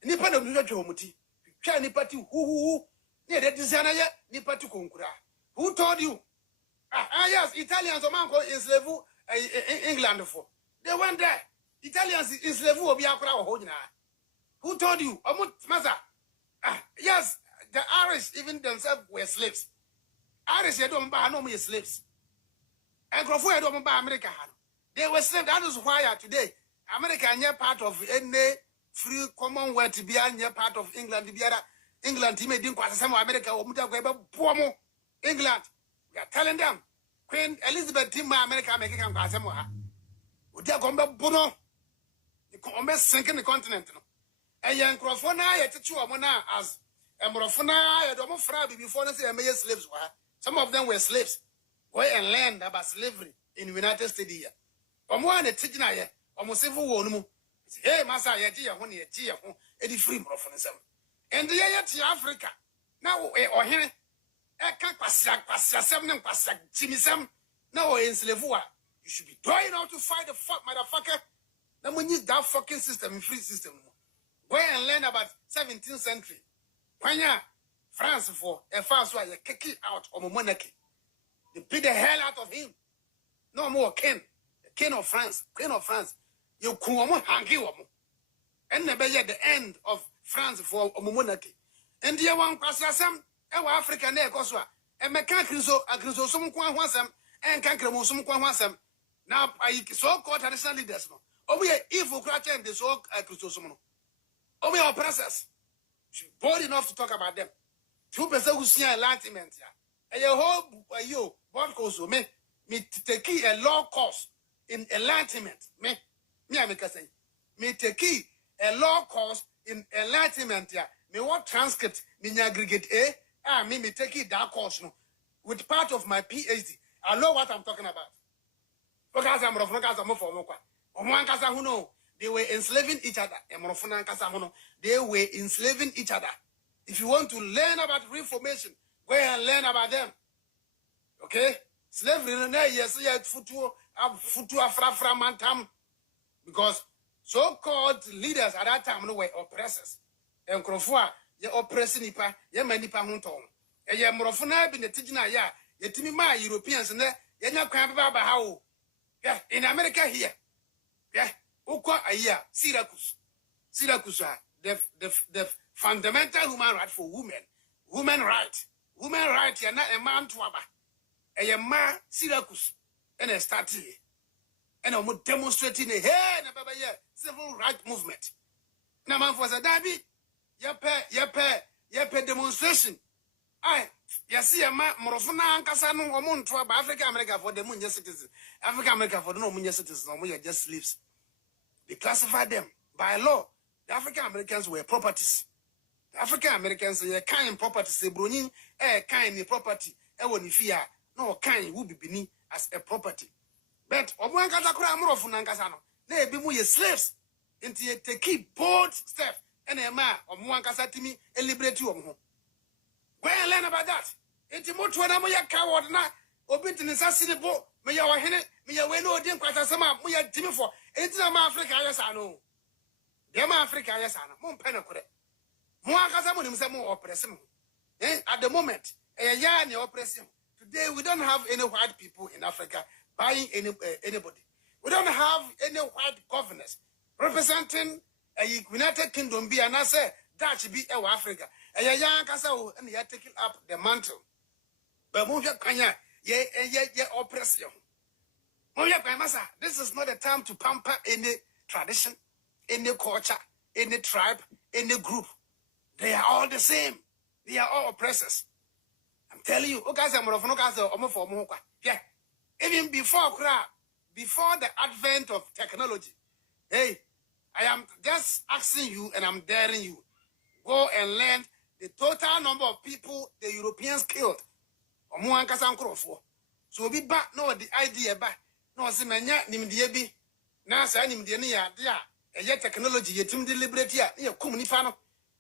Nipa no Muti, Chanipati, who, near the designer, Nipa to Concra. Who told you? Yes, Italians or Manco is level England for. They went there. Italians is level of Biakra or Hodina. Who told you? Maza. Yes, the Irish even themselves were slaves. Irish don't buy no more slaves. And Crawford don't buy America. They were slaves. That is why today America is part of any free Commonwealth to be part of England. England, he made some America or England, we are telling them, Queen Elizabeth Timma America make can pass them. Would you come back Bono? The combat sinking the continent. A young crofona yet to Amona as a morofona, I don't frabi before they say a million slaves were. Some of them were slaves. Go and learn about slavery in the United States here. One a teaching I almost civil war. Hey, Massa, Yatia, when you tear, Eddie free morphonism. And the Yati Africa. Now, or here, I can't pass Jimmy Sam. Now, in Slavoa, you should be trying out to fight the fuck, motherfucker. Then we need that fucking system, free system. Go and learn about 17th century. When France for a fast way, you kick it out of a monarchy. They beat the hell out of him. No more king. The king of France. Queen of France. You come hangi woman. And never yet the end of France for a monarchy. And the one pass some African air coswa. And my country so agriso some quan wants them and can't cremo some quan wants them. Now I so called traditional leaders. Oh, we are evil cratch and the so agriso. Oh, we are oppressors. She's bold enough to talk about them. 2% who see enlightenment. And your whole you what goes to me take a law course in enlightenment. Me I make a say. Me take a law course in enlightenment. Me what transcript me aggregate A. Me take that course no with part of my PhD. I know what I'm talking about. Because I'm who know they were enslaving each other. They were enslaving each other. If you want to learn about reformation, go and learn about them. Okay? Slavery, yes, because so-called leaders at that time were oppressors. And Krofua, you're oppressing Nipa, you're Manipa Hunton. And you're Morofuna been the teaching, you're Timima Europeans, and you're not cramping about how. Yeah, in America here. Yeah, Ukwa Aya, Syracuse, the fundamental human right for women. Women right, you're not a man to a man, Syracuse, and a starting. And I'm demonstrating a civil rights movement. Now, man, for the Dabi, your demonstration. You see a man, Morofuna, Casano, or Montua, Africa, America for the Munya citizens, Africa, America for the no Munya citizens, no Munya just slaves. They classify them by law. The African Americans were properties. The African Americans were kind properties, they bring kind property, when if you no kind will be beneath as a property. But Obuan Katakura Morofuna Casano, they be more slaves into a keep bold step and a man of Muankasatimi and liberate you. Go and learn about that. It's more to another coward now. Obit in the Sassy boat. May your hennet, may your window dim quite a summer. We are Timmy for. It's not Africa, yes, I know. Dem Africa, yes, I know. Mon penacre. Moakasamun himself more oppressive. At the moment, a yarn oppressive. Today, we don't have any white people in Africa buying anybody. We don't have any white governors representing a United Kingdom. Be and I say that should be our Africa. And young Casao and you're taking up the mantle. But move your kanya, ye oppression. This is not a time to pamper any tradition, any culture, any tribe, any group. They are all the same. They are all oppressors. I'm telling you, yeah. Even before the advent of technology, hey, I am just asking you and I'm daring you. Go and learn the total number of people the Europeans killed. So we back no the idea back. No simenya nimdiebi. Na sa nimdie ne ya de a ye technology yetim deliberate ya ne yakum nipa no.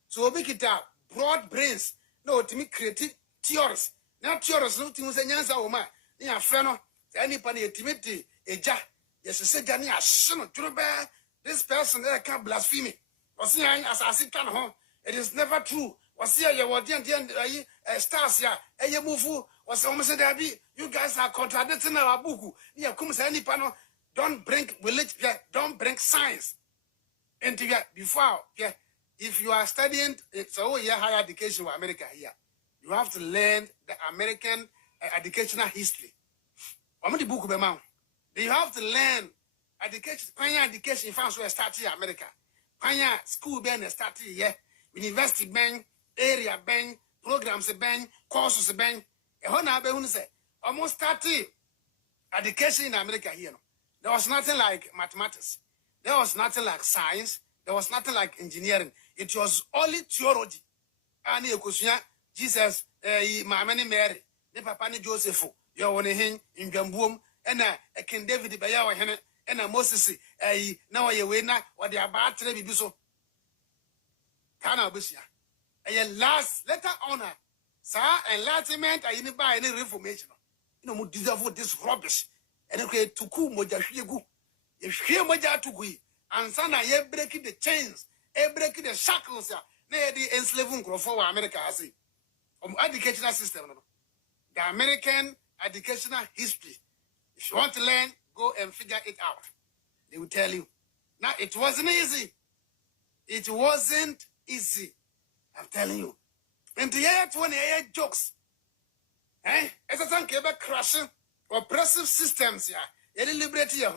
So we kita broad brains no timi create theories. Na theories no timi se nyansa wo ma ne ya frɛ no sa nipa ne yetimi de eja. Yes se ja ne ahye no dwrobe this person that can blaspheme. Osi an asase kan ho. It is never true. Was here your stars here, and you move. Was almost said, you guys are contradicting our book. Yeah, come say any panel. Don't bring religion, don't bring science into your before. Yeah, if you are studying it's a higher education for America here, you have to learn the American educational history. I'm the book of you have to learn education, pioneer education in France where started America. Pioneer school ben started here. University bank, area bank, programs bank, courses bank. A hona be say almost 30 education in America here. No? There was nothing like mathematics. There was nothing like science. There was nothing like engineering. It was only theology. And Jesus, Mamani Mary, the Papa ni Joseph, you want him in Gamboom, and King David Bayawa Henne, and Moses, now you win what they are about to be so. Kana Busia. A last letter honor, sir, enlightenment, I didn't buy any reformation. You know, deserve this rubbish. And okay, to cool Moja Shigu. If here Moja to we, and son, I breaking the chains, breaking the shackles, the enslaving for America, I say. Educational system. The American educational history. If you want to learn, go and figure it out. They will tell you. Now, it wasn't easy. It wasn't easy. I'm telling you. And the year 28 jokes. As a thank you crashing oppressive systems here. You liberate here.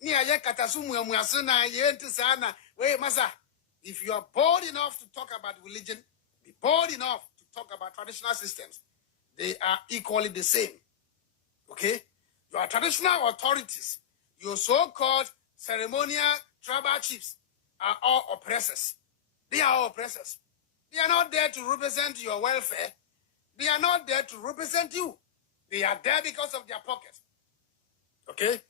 Near Yakatasumu, Muasuna, Yentisana, wait, Masa. If you are bold enough to talk about religion, be bold enough to talk about traditional systems. They are equally the same. Okay? Your traditional authorities, your so-called ceremonial tribal chiefs are all oppressors. They are all oppressors. They are not there to represent your welfare. They are not there to represent you. They are there because of their pocket. Okay?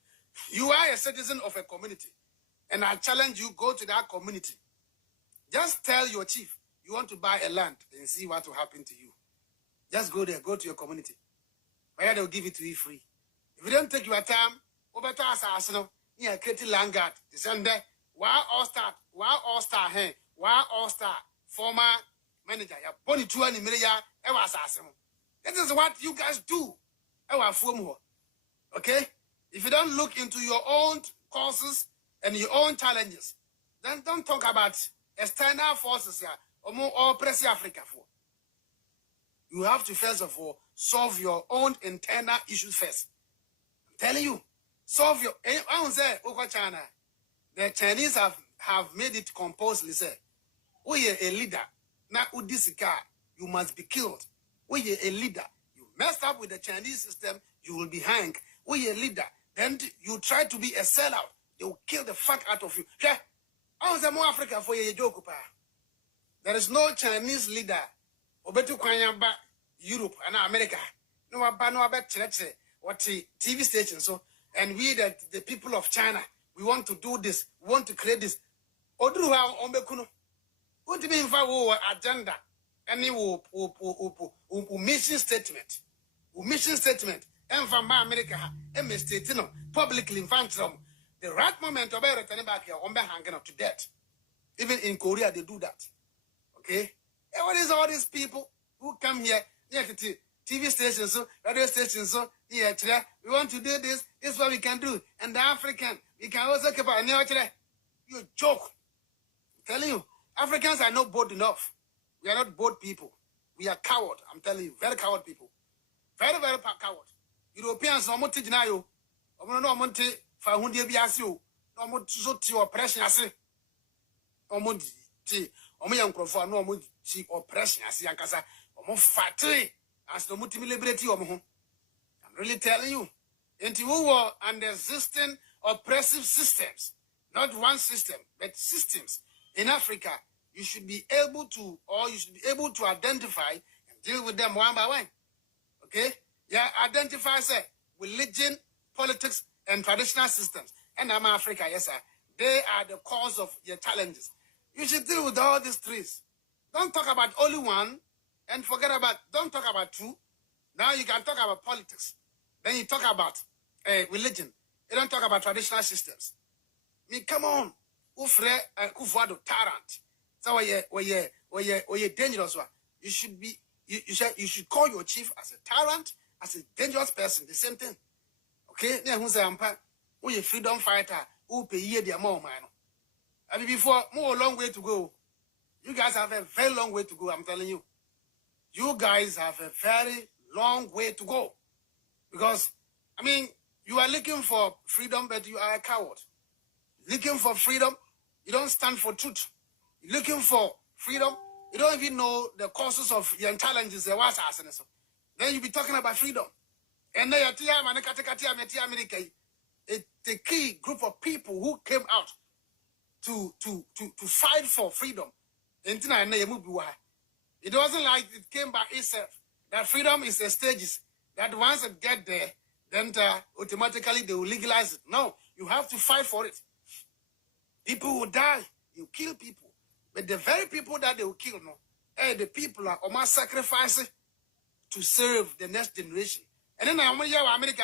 You are a citizen of a community. And I challenge you, go to that community. Just tell your chief you want to buy a land and see what will happen to you. Just go there, go to your community. Where they'll give it to you free. If you don't take your time, over to us, you are creating land guard. They send there, while all-star, former manager, ya boni 2 million, ewa assassin. This is what you guys do. Ewa fumo. Okay? If you don't look into your own causes and your own challenges, then don't talk about external forces here, or more oppressive Africa for. You have to first of all solve your own internal issues first. I'm telling you, solve your. I won't say over China. The Chinese have made it compulsory. Say, we are a leader. Now, Udisika, you must be killed. We are a leader. You messed up with the Chinese system, you will be hanged. We are a leader. Then you try to be a sellout. They will kill the fuck out of you. I was more Africa for your joke. There is no Chinese leader. Obetu Kwanyamba, Europe and America. No about what TV station. So, and we the people of China, we want to do this, we want to create this. Odruha Ombekuno. What do you mean for agenda? Any mission statement. Mission statement. And from America, and state, publicly in front of them. The right moment of returning back here, on hanging up to death. Even in Korea, they do that. Okay? And what is all these people who come here, near the TV stations, radio stations, here, we want to do this, this is what we can do. And the African, we can also keep our you joke. I'm telling you, Africans are not bold enough. We are not bold people. We are coward. I'm telling you, very coward people. Very, very coward. Europeans, no more deny. No more for Hundia Biasio, no more to oppression. I say, no more tea, or me uncle for no more tea oppression. I see, Ankasa, or more fatty as the multi liberty of home. I'm really telling you, into war and existing oppressive systems, not one system, but systems in Africa, you should be able to, or you should be able to identify and deal with them one by one. Okay? Yeah, identify, say, religion, politics, and traditional systems. And I'm Africa, yes, sir. They are the cause of your challenges. You should deal with all these trees. Don't talk about only one and forget about, don't talk about two. Now you can talk about politics. Then you talk about religion. You don't talk about traditional systems. I mean, come on. Ufre kufuado tyrant. So where dangerous one. You should be, you should call your chief as a tyrant, as a dangerous person. The same thing. Okay, who's a freedom fighter who pay year the amount, man. I mean, before more long way to go. You guys have a very long way to go. I'm telling you, you guys have a very long way to go because I mean, you are looking for freedom, but you are a coward. Looking for freedom, you don't stand for truth. You're looking for freedom, you don't even know the causes of your challenges. Then you be talking about freedom. And they are America. The key group of people who came out to fight for freedom. It wasn't like it came by itself. That freedom is a stages. That once it get there, then automatically they will legalize it. No, you have to fight for it. People will die. You kill people. But the very people that they will kill, no, the people are almost sacrificing to serve the next generation. And then I'm here America,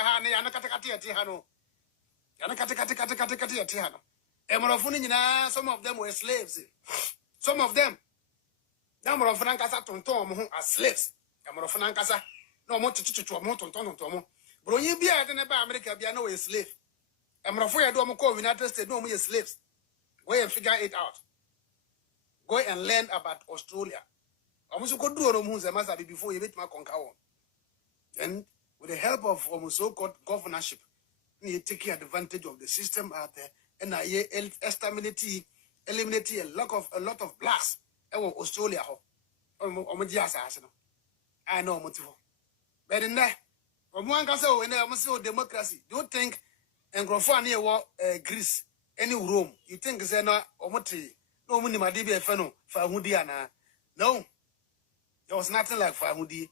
some of them were slaves. Some of them. Number of Nankasa Tonton as slaves. Number of Nankasa. No more to but when you be at America, be no slave. I'm afraid I don't call United States, no more slaves. Go and figure it out. Go and learn about Australia. I must go do a before you meet my conquer. Then, with the help of so-called governorship, you take advantage of the system out there, and I eliminate a lot of blacks. Australia, I know motive. But in there, from one can say, when I must say democracy, don't think and Grofania war Greece, any Rome. You think it's no omoti, no minima DB feno, Fahudiana. No, there was nothing like Fahudi.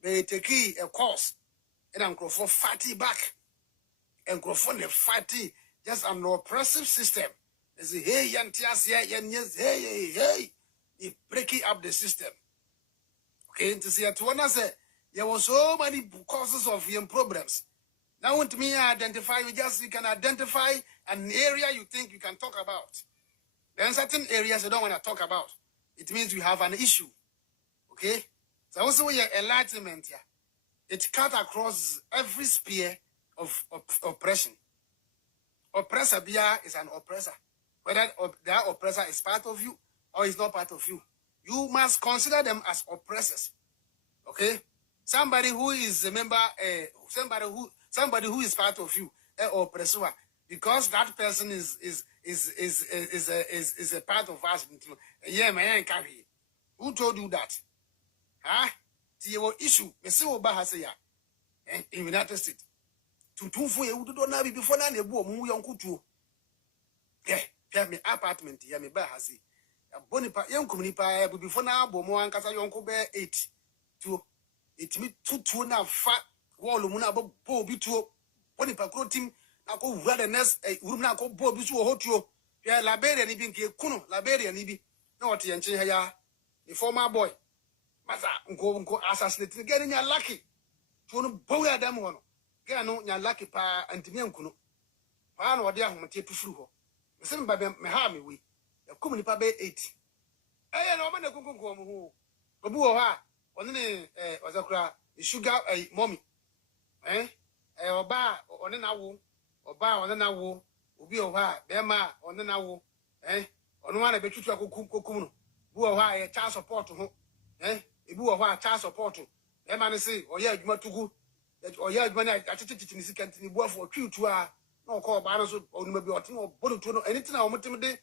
They take a course and Uncle for fatty back and Grofone fatty, just an oppressive system. They say, hey, Yantias, yes, hey, you breaking up the system. Okay, to see at one, I say, there were so many causes of young problems. Now, when to me identify, you can identify an area you think you can talk about. Then certain areas you don't want to talk about. It means you have an issue. Okay? So also your enlightenment here. It cut across every sphere of oppression. Oppressor is an oppressor. Whether that oppressor is part of you or is not part of you. You must consider them as oppressors. Okay? Somebody who is a member, somebody who is part of you, oppressor, because that person is a part of us. Yeah, man, carry. Who told you that? Huh? See your issue. Me see what Bahasa ya. In United States. To for you don't know before na nebu omu yonkutu. Yeah, me apartment ya me Bahasa. Bonipa yonku nipa before na bomo ankasa yonku be 8 to it me tutu na fa wall mu na bo bi tuo. Bonipa kro team na ko wura the next room na ko bo bi so hotuo. Yeah, Liberia ni bi nke kuno, Liberia ni bi. Na wote yenche ya the former boy. Masa nko assassinate get nya lucky. To no bow ya dem ho no. Get no nya lucky pa antimi nkuno. Pa na ode ahomte tufuru ho. Me ba me ha me we. Ya kum nipa be 8. No ma na kunkunko mo ho. Obu ho ha. Oni ne ozakura sugar mommy. Oba oni na wo. Oba oni na wo. Obi ho ha be ma oni na wo. Ono wa na betwitu akokum no. Bu ho ha e child support ho. Ebi wo ha child support. E ma ne say oya adwuma tugu. Oya adwuma na atete ni sika ntini bu afọ twitu a na okọ ba no so onuma bi ote no bodo tu no anything na omotem de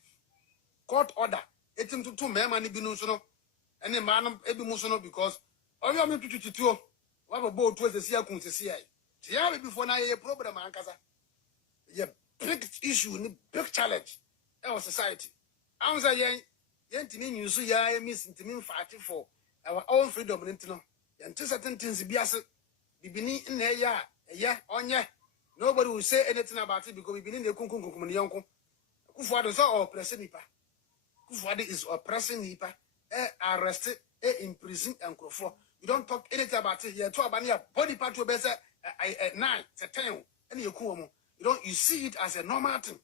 court order etim tutu mema ne bi no so no ene ma no ebi mu so no because oya me tututuo wa bo tu asesi akun sesi ai ti ya be before na ye problem ankasa ye big issue ni big challenge our society am say yen timi nyusu ya miss timi fight for our own freedom ntino yen certain things bi ase bibini na ya onye nobody will say anything about it because bibini na kunkunkunkum ne yonko kufuado so oppressing nipa kufuado is oppressing nipa arrested imprison and crofo you don't talk anything about it you talk about your body part to be say 9 10 and you come you see it as a normal thing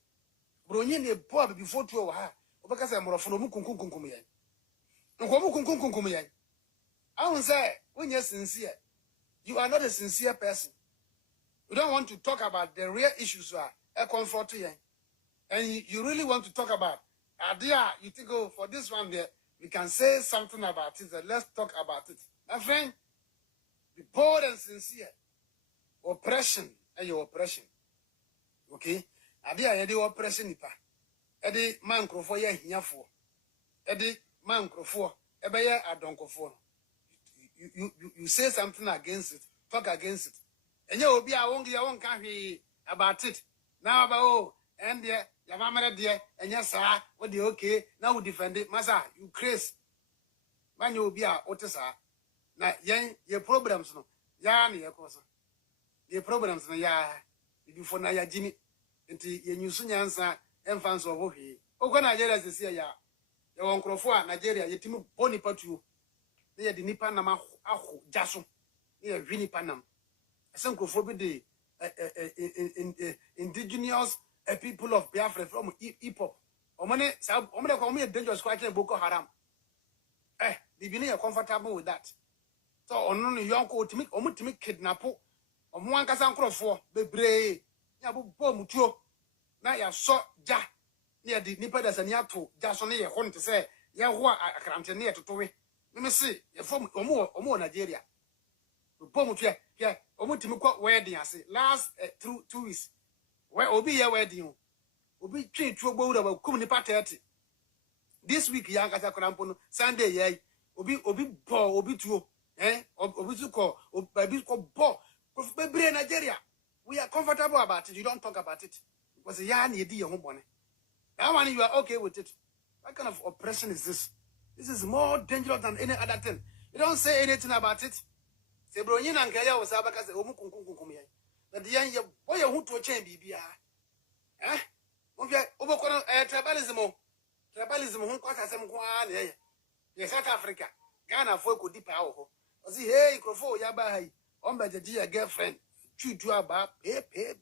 bronye ne boy before to ha obeka say morofo no mu kunkunkunkum yan nko mu kunkunkunkum yan I won't say when you're sincere you are not a sincere person. You don't want to talk about the real issues are comfort you. And you really want to talk about idea. You think, oh, for this one there, we can say something about it. Let's talk about it. My friend, be bold and sincere. Oppression and your oppression. Okay? Idea ya the oppression nipa. Edi man krofo ya hinyafo. Edi man krofo ebe ya adonkofo. You say something against it, talk against it. And you be a won't carry about it. Now about and dear, your mama dear, and yes, sir, what the okay, now we defend it, massa, you crazy. Man, you be a otisa. Now, your problems, no, yan, your cousin. Your problems, no, ya, before Naya Jimmy, and you knew soon answer, and fans of Ohi. Oh, Nigeria is here, ya. Your uncle for Nigeria, your team pony pot you. They are the Nipanama, Jason, they are Vinny Panam. Some could indigenous people of Biafra from hip hop. Omane, Omane, call me a dangerous question, Boko Haram. The beginning are comfortable with that. So, on young coat to make kidnap. On one casan for Bebre, Yabu Bomutuo. Now you saw Ja near the Nipadas and Yato, Jason near home to say, Yahua, I can't near to Tory. Let me see, a form or more Nigeria. Bomutua, yeah, Omutimiko wedding, I say, last 2 weeks. Where Obi ya wedding, Obi treat to a board about Kumni Patati. This week, young as a crampono, Sunday, yea, Obi Bo, Obi to, Obi to call, Obi call Bo, Bebre Nigeria. We are comfortable about it. You don't talk about it. Because a yarn ye dear home bonnet. That one you are okay with it. What kind of oppression is this? This is more dangerous than any other thing. You don't say anything about it. Say, bro, you and Kaya was Abakas, Omukum. But the young boy who to change BBR. Eh? Over tribalism. Tribalism, who caught us some one, eh? South Africa. Ghana folk would deep out. Was he, hey, Crofo, Yabai, on by the dear girlfriend, chew to about, pay.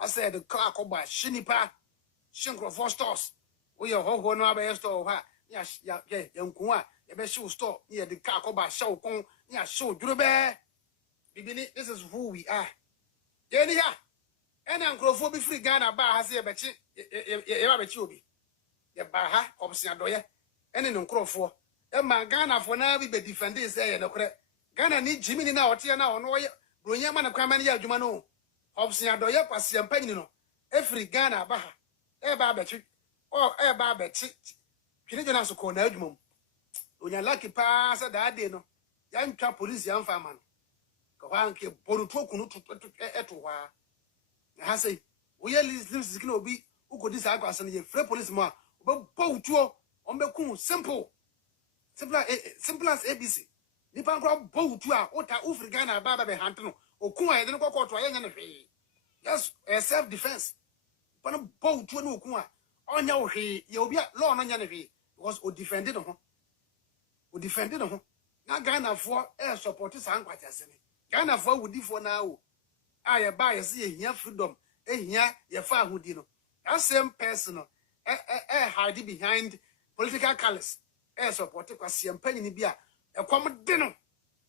I said the car called by Shinipa, Shinkro stores. We are whole no other store. Yes, young Kwa, the best shoe store near the car called by Show Kong, yeah, show Drube. This is who we are. Yeah, and Uncle Phobe free Ghana bar has a betchy, Yabachubi. The Baha, Obsia Doya, and an Uncle for. And my Ghana for now be defending, say, no credit. Ghana need Jimmy now, Tia now, no, Brunyaman of Kamania Jumano. Obsia Doya, Pasiam Penino. Every Ghana Baha, Betchy, or Betchy. She didn't also call Nedmum. When you're lucky pass at that day, no. Young police, young farmer. Kawanke, Borutoku to Etwa. I say, we are listening to be who could this agua and a free policeman, but both on the cool, simple as ABC. Nipan crowd bow to our Ota Ufrigana Baba Hantano, or Kuma, I don't go to a yes, self defense. But a bow to no Kuma. On your he, you'll be law on your because we defended him. We defended him. Now Ghana for air support is unquite. Ghana for would for now. I buy a see here freedom, here, your far who dino. That same person, hiding behind political colors, air support, because see, and penny beer, a common dinner.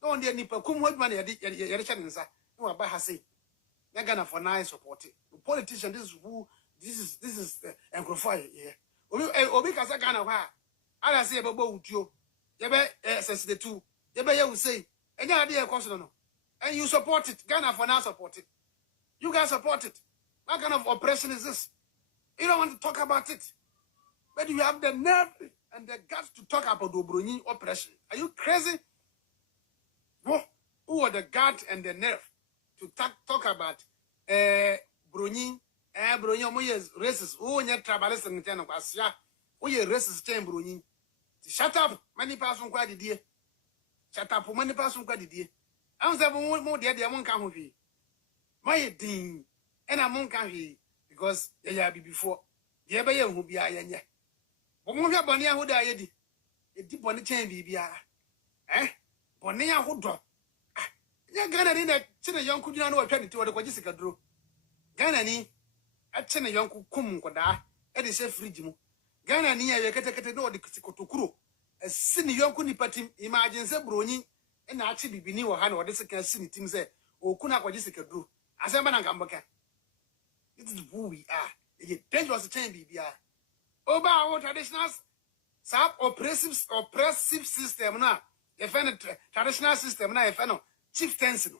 Don't dear nipper, come what money at the channels. No, about her say. Ghana for nice support. Politician, this is Encrofy, yeah. Obi Casa Ghana, I say about you. You bet, says the two. You bet, you say, and your idea, no. And you support it. Ghana for now support it. You guys support it. What kind of oppression is this? You don't want to talk about it. But you have the nerve and the guts to talk about the Brunei oppression. Are you crazy? Who are the guts and the nerve to talk about Brunei? Brunei, who is racist? Who is tribalist in China? Who is racist in Brunei? Shut up. Many person quite the dear. Shut up. Many person quite the dear. I'm saying more dear, they won't come with you. My ding, and I won't come here because they have before. The ever who be I and ya. But when you have Bonia who died, a deep on the chain be eh? Bonia who drop. Ya Ghana in that China young could not know a penny to what the Jessica drew. Ghana ni a China young kum koda, and is a frigimo. Ghana ni a category no the Kuru. A sinny young kunipati imagines a brony. And actually be new hand or this can see things there. Or Kuna or Jessica drew. As a man and Gambaka. This is who we are. It's dangerous to change BBR. Over our traditional oppressive system now. If any traditional system now, if any chieftaincy.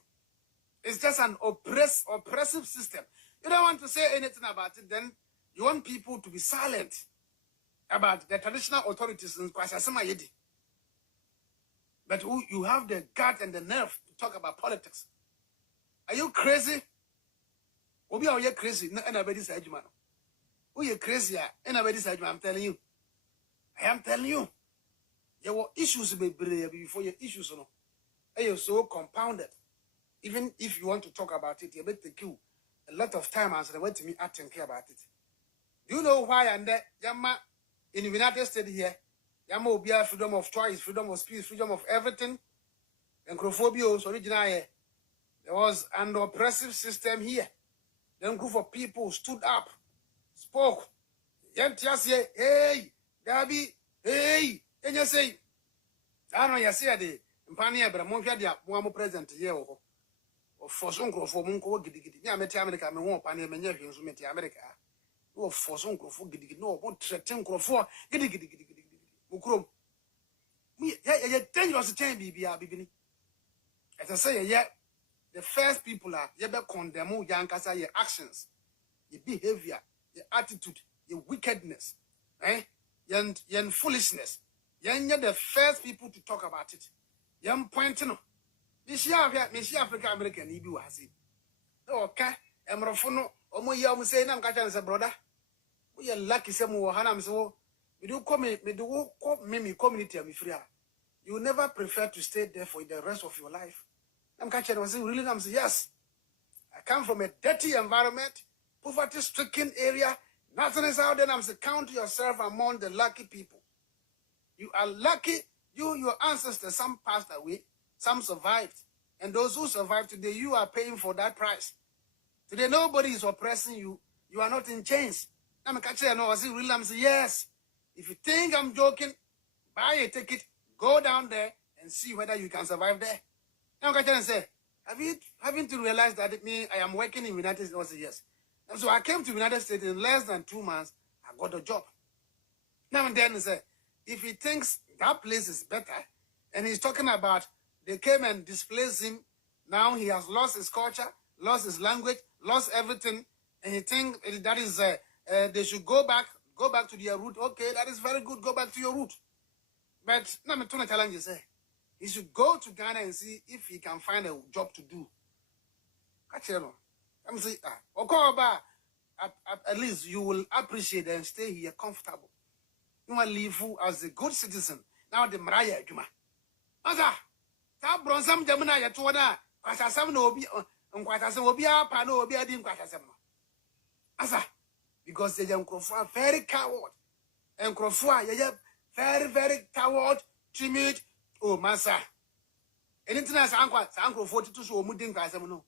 It's just an oppressive system. You don't want to say anything about it, then you want people to be silent about the traditional authorities in Kwasasama Yedi. But you have the gut and the nerve to talk about politics. Are you crazy? Obi are you crazy? No, and I bet this man. Oh, you crazy? And I bet this I'm telling you. I am telling you. There were issues before your issues, no. And you're so compounded. Even if you want to talk about it, you better take you a lot of time as the way to me think about it. Do you know why and that Yama in the United States here? Yama will be freedom of choice, freedom of speech, freedom of everything. And Crophobia original here. There was an oppressive system here. Then group of people stood up, spoke. Yantias say, hey, Gabi, hey, and you say, I know you say the Pania, but I'm going to one more present here. For some for Munko, Giddy, America, I won't Pania, and you met America. No, for some for Giddy, no, what threaten for Giddy, Mukrum. Me, yeah, 10 years a time, BB. As I say, yeah, the first people are, you better condemn young Kasa, your actions, your behavior, your attitude, your wickedness, your foolishness. You're the first people to talk about it. You're pointing. Miss Africa American, you has it. Okay, Emrofono, Omo say, I'm catching as a brother. We are lucky some more Hanam so. We do come me community, I'm free. You never prefer to stay there for the rest of your life. I'm catching, I say, really, I'm saying, yes. I come from a dirty environment, poverty-stricken area. Nothing is out there. I'm saying, count yourself among the lucky people. You are lucky. Your ancestors, some passed away, some survived. And those who survived today, you are paying for that price. Today, nobody is oppressing you. You are not in chains. I'm catching, I say, really, I'm saying, yes. If you think I'm joking, buy a ticket, go down there and see whether you can survive there. Now I can say, having to realize that I am working in the United States, I say yes. And so I came to the United States in less than 2 months, I got a job. Now and then he said, if he thinks that place is better, and he's talking about they came and displaced him, now he has lost his culture, lost his language, lost everything, and he thinks that is they should go back to their root. Okay, that is very good, go back to your root. But now I'm trying to tell you, say, he should go to Ghana and see if he can find a job to do. I'm saying, at least you will appreciate and stay here comfortable. You will live as a good citizen. Now the Mariah Juma. Asa, that bronsam Jamuna Yatuana, Quasasam no be on Quasasam will be up and no be a dim Quasasam. Asa, because the young Crofua very coward. And Crofua, very, very coward, timid. Oh, Massa. Anything else, Uncle 42 so Mudin Casamano.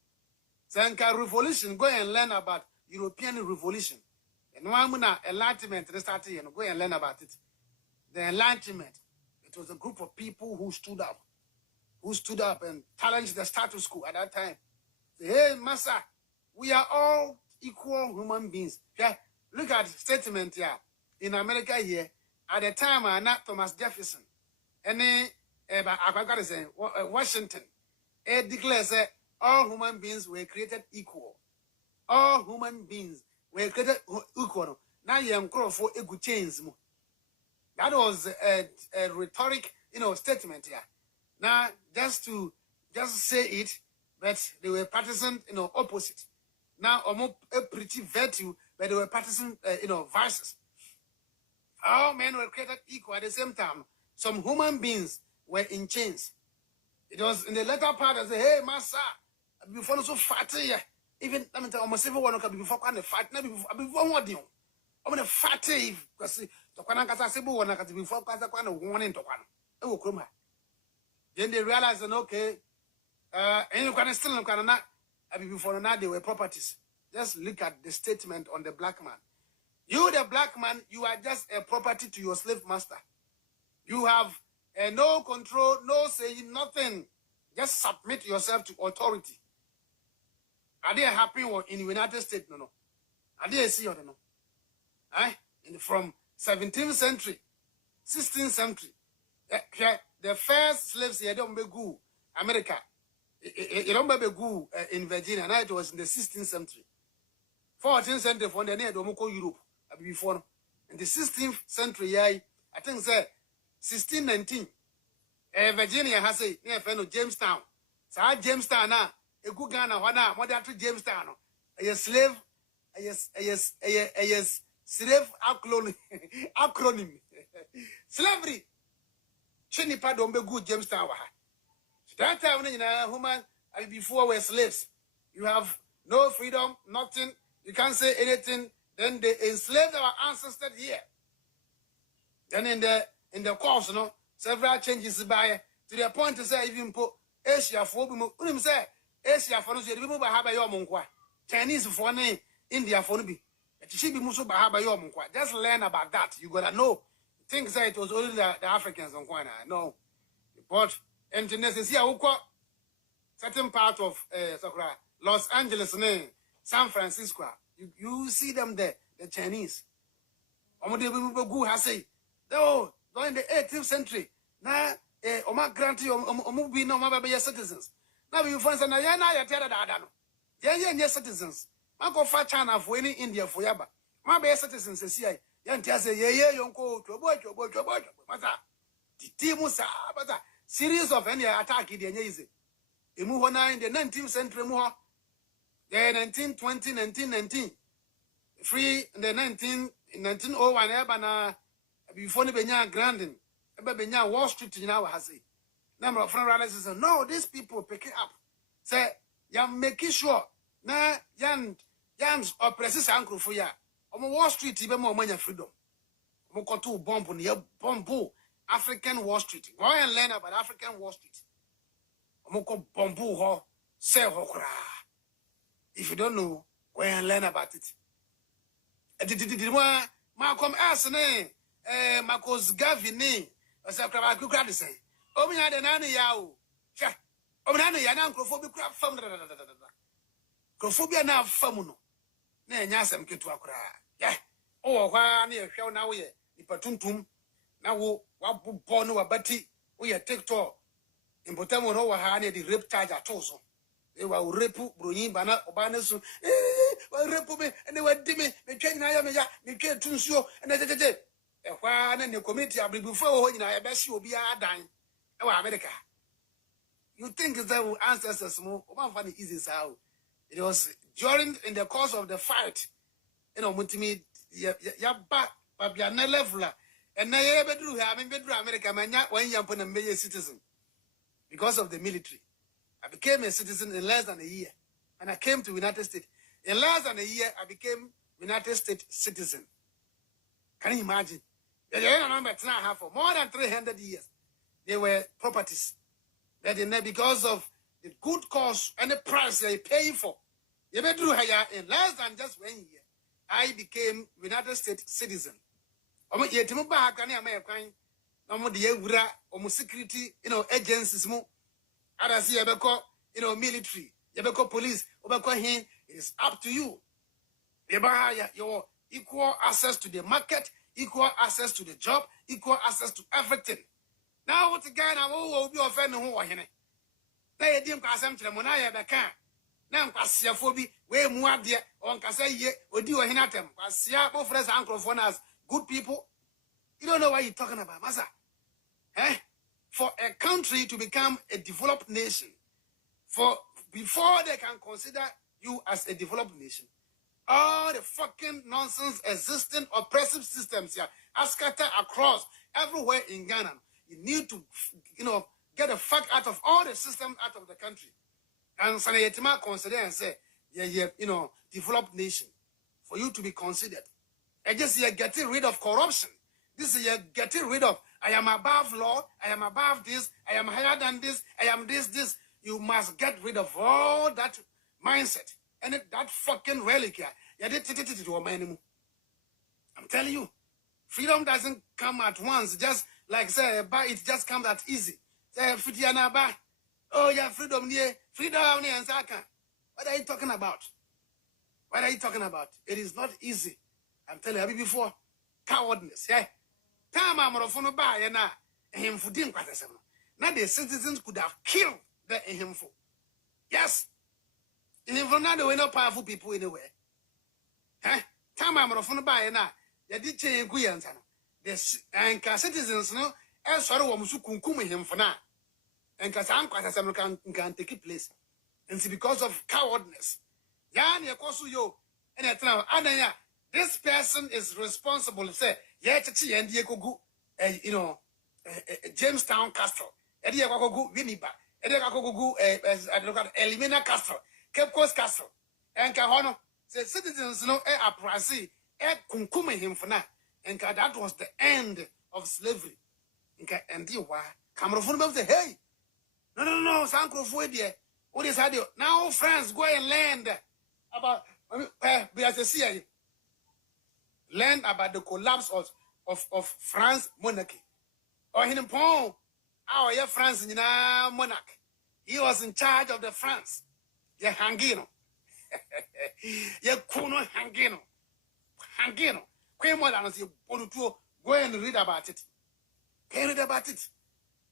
Sanka revolution, go and learn about European revolution. And one enlightenment started and go and learn about it. The enlightenment, it was a group of people who stood up and challenged the status quo at that time. Say, hey, Massa, we are all equal human beings. Yeah, look at the statement here. In America here, at the time, not Thomas Jefferson. And Washington, it declares that all human beings were created equal. All human beings were created equal. Now you am called for a good change. That was a rhetoric, statement here. Now, just say it, but they were practicing, opposite. Now, a pretty virtue, but they were practicing, vices. All men were created equal at the same time. Some human beings were in chains. It was in the latter part that said, hey, Master, before so fatty, even, I mean, almost everyone can be before kind of fat, before what do you? I'm going to fatty, because the Kwanaka Sibu one can before Kwana one into one. Oh, Kruma. Then they realized, okay, and you can still look at that, before now they were properties. Just look at the statement on the black man. You, the black man, you are just a property to your slave master. You have no control, no saying, nothing. Just submit yourself to authority. Are they happy in the United States? No. Are they see or no? From 17th century, 16th century, the first slaves here don't be good. America, it don't be good in Virginia. Now it was in the 16th century. 14th century from the near Domoko Europe before. In the 16th century, I think say 1619. Virginia has a near friend of Jamestown. So Jamestown now egu Ghana wana mother to Jamestown a slave a slave acronym slavery chini pa don be good Jamestown wa that time when human before were slaves you have no freedom nothing you can't say anything then they enslaved our ancestors here then in the course several changes by to the point to say even put Asia for him say Asia for us, you ba haba yo munkwa. Chinese for ne, India for be. It should be muso ba haba yo munkwa. Just learn about that. You gotta know. Things that it was only the Africans on Kwana. No. But and necessary certain part of Los Angeles, San Francisco. You see them there, the Chinese. Go has say, no, during the 18th century, now Oma grant you be no mabaya citizens. Now you find some yana ya tell that no. Citizens. Manko fa China for any India for yaba. Mabaya citizens say yan tia say ye yonko chobo. Mata. The team sa bata series of any attack in the easy. Emu hona in the 19th century mu the 1920 1919 free in the 1901 ebana before the benya grandin ebe benya Wall Street now has it. Number of friend realizes say no, these people pick it up. Say you making sure na yans oppress uncle for ya. On Wall Street be more money freedom. On to bomb on your bomb African Wall Street. Go and learn about African Wall Street. On ko bombu ho say ho kra. If you don't know, go and learn about it. Malcolm S Marcus Gavin asa kra ku kra de say. Omi na de nanu ya o. Sha. Omi nanu ya na nkrofo kra fam da. Krofobia na fam no. Na enya asem ketu akra. Yeah. O hwa na ehwe na wo ye ipatuntum na wo wabobɔ no wabati wo ye TikTok. Impotamo no wa ha na di rape charge atoso. E wa rape bronyin bana oba na so. Wa rape me ene wa di me twa nyina ya me twa tunsuo ene jejeje. Ehwa na ne community abribufo wo nyina ya be hye obi adan. America. You think that ancestors more easy how it was during in the course of the fight, Mutimi Babiana level and na bedroom America when you a citizen because of the military. I became a citizen in less than a year. And I came to United States. In less than a year, I became United States citizen. Can you imagine? For more than 300 years. They were properties. That because of the good cause and the price they pay for. In less than just 1 year, I became United States citizen. Security, agencies, military, police, it is up to you. Your equal access to the market, equal access to the job, equal access to everything. Now what again I will be offended who are here. They didn't pass them to the Monaya Baka. Now Passia way more dear on Cassaye or do a hinatem. Passia, both friends, uncle for us, good people. You don't know what you're talking about, Massa. For a country to become a developed nation, before they can consider you as a developed nation, all the fucking nonsense existing oppressive systems here are scattered across everywhere in Ghana. You need to, get the fuck out of all the systems out of the country. And Sanayetima consider and say, developed nation. For you to be considered. And just you're getting rid of corruption. This is you're getting rid of, I am above law, I am above this, I am higher than this, I am this. You must get rid of all that mindset. And that fucking relic here. I'm telling you, freedom doesn't come at once, just like say, but it just comes that easy. Say, Fitiana ba. Oh, yeah, freedom near and Zaka. What are you talking about? What are you talking about? It is not easy. I'm telling you before. Cowardness, yeah. Time I'm on by and now him for dim quatasam. Now the citizens could have killed the him for. Yes. In him for now there were no powerful people anywhere. Time I'm on by and now they did change Guyans. The citizens no as sorrow was kunkum him for now. And Kasam can take place. And see, because of cowardness. Yani yakosu yo. And anaya, this person is responsible. Say, yeah, chichi and yekogu, Jamestown Castle. Edi yakogu Winneba. Edi yakogu Elimina Castle. Cape Coast Castle. And kahono. Say citizens no aprasi. Kunkume him for now. And that was the end of slavery. And you why? Cameroon say, hey, no, Sankro Fuedia. What is that? Now, France, go and learn about learn about the collapse of France monarchy. Or in Pong, our France monarch. He was in charge of the France. Yeah, Hangino. Yeah, Kuno Hangino. Hangino. Go and read about it. Can you read about it?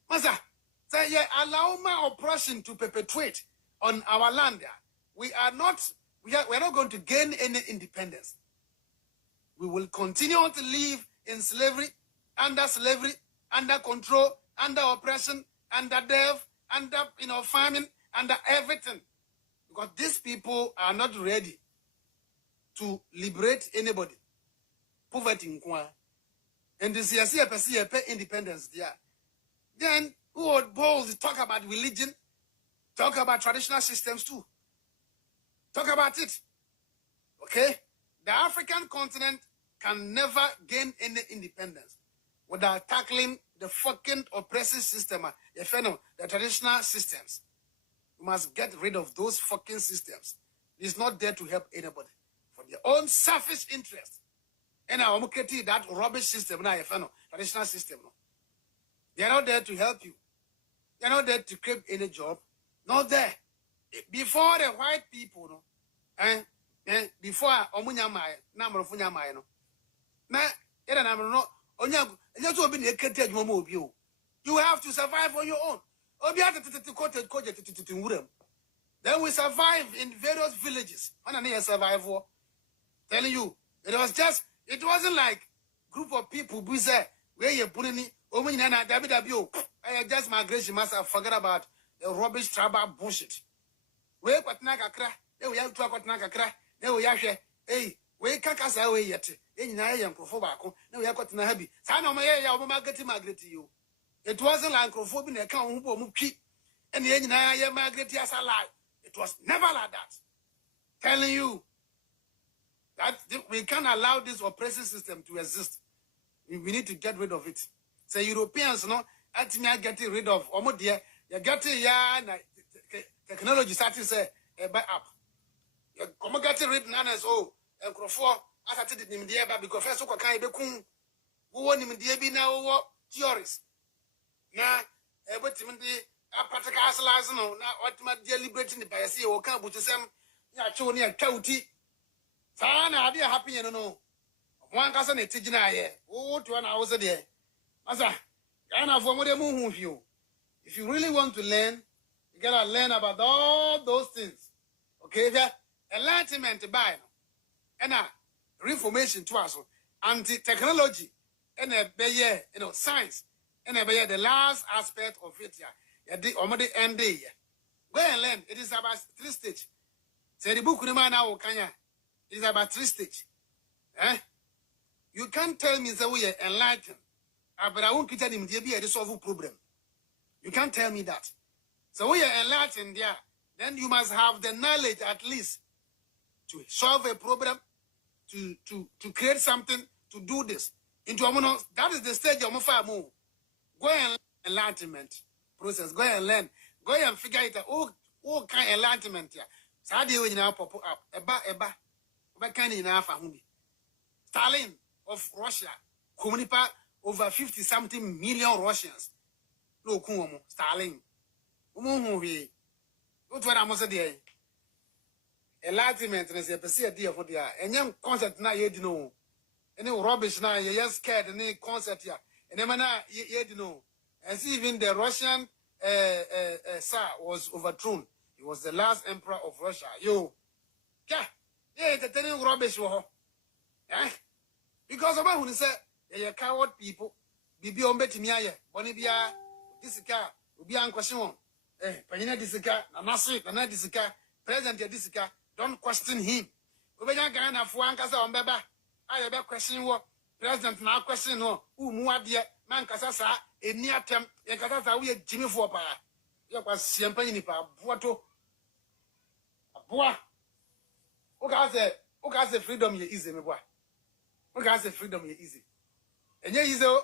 Masa, say, yeah, allow my oppression to perpetuate on our land. We are not going to gain any independence. We will continue to live in slavery, under control, under oppression, under death, under famine, under everything. Because these people are not ready to liberate anybody. Poverty in Kwa. And this year, independence there. Then who would bold talk about religion, talk about traditional systems too. Talk about it. Okay? The African continent can never gain any independence without tackling the fucking oppressive system, the traditional systems. We must get rid of those fucking systems. It's not there to help anybody. For their own selfish interest. And I am that rubbish system, traditional system. They are not there to help you. They are not there to create any job. Not there. Before the white people, before Omunyamai, Namrofunyamai, you have to survive on your own. Then we survive in various villages. Survival. Telling you, it wasn't like group of people who say, where you're putting it, just migration must have forgot about the rubbish tribal bullshit. Where Patnakakra, then we have to Patnakakra, then we have hey, where Kakasa away yet, in Nayan Crofobako, then we have got Nahabi. Sana Maya, getting migrate to you. It wasn't like Crofobin account who keep and the Naya migrate as a lie. It was never like that. Telling you that we can't allow this oppressive system to exist. We need to get rid of it. So Europeans, getting rid of dear, you're getting technology starting say back up. You're getting rid nanas and Crawford. I started it in the air because first of all, can't be cool. Who want him in the now theories? Now, everything practical as now, what my dear liberating the bias or can't put some showing a county. Sana, I'll be happy, One cousin is teaching here. Oh, 2 hours a day. Asa, you. If you really want to learn, you gotta learn about all those things. Okay, enlightenment by and reformation to us, anti-technology, and science, and the last aspect of it. The end day. Go and learn. It is about 3 stages. Say the book now, Kanya. It is about 3 stages. You can't tell me that we are enlightened. But I won't tell him to solve a problem. You can't tell me that. So we are enlightened there. Then you must have the knowledge at least to solve a problem, to create something, to do this. That is the stage of move. Go and enlightenment process. Go and learn. Go and figure it out. What kind of enlightenment here? So how do you now pop up? Eba kind enough Stalin of Russia. Communipa over 50-something million Russians. No, Stalin. What I'm saying? Enlightenment is a percent for the and young concept now you know. Any rubbish now you're just scared any concept here. And then you know. And see even the Russian Tsar was overthrown. He was the last emperor of Russia. Entertaining rubbish. Because of what he said, they are coward people. Bibi ombe timiaye. Bonibia, this car, will be unquestioned. panyina disika, nanasi, nana disika, president disika, don't question him. Obenya Ghana for ankasa ombeba. I be question wo president na question no umu ade man kasa sa eni atem ye kasa sa we jimi fo pa. Ye kwa siempa ni pa boato. Boa. O ka say freedom ye easy me boa. O ka say freedom ye easy. Enye easy o.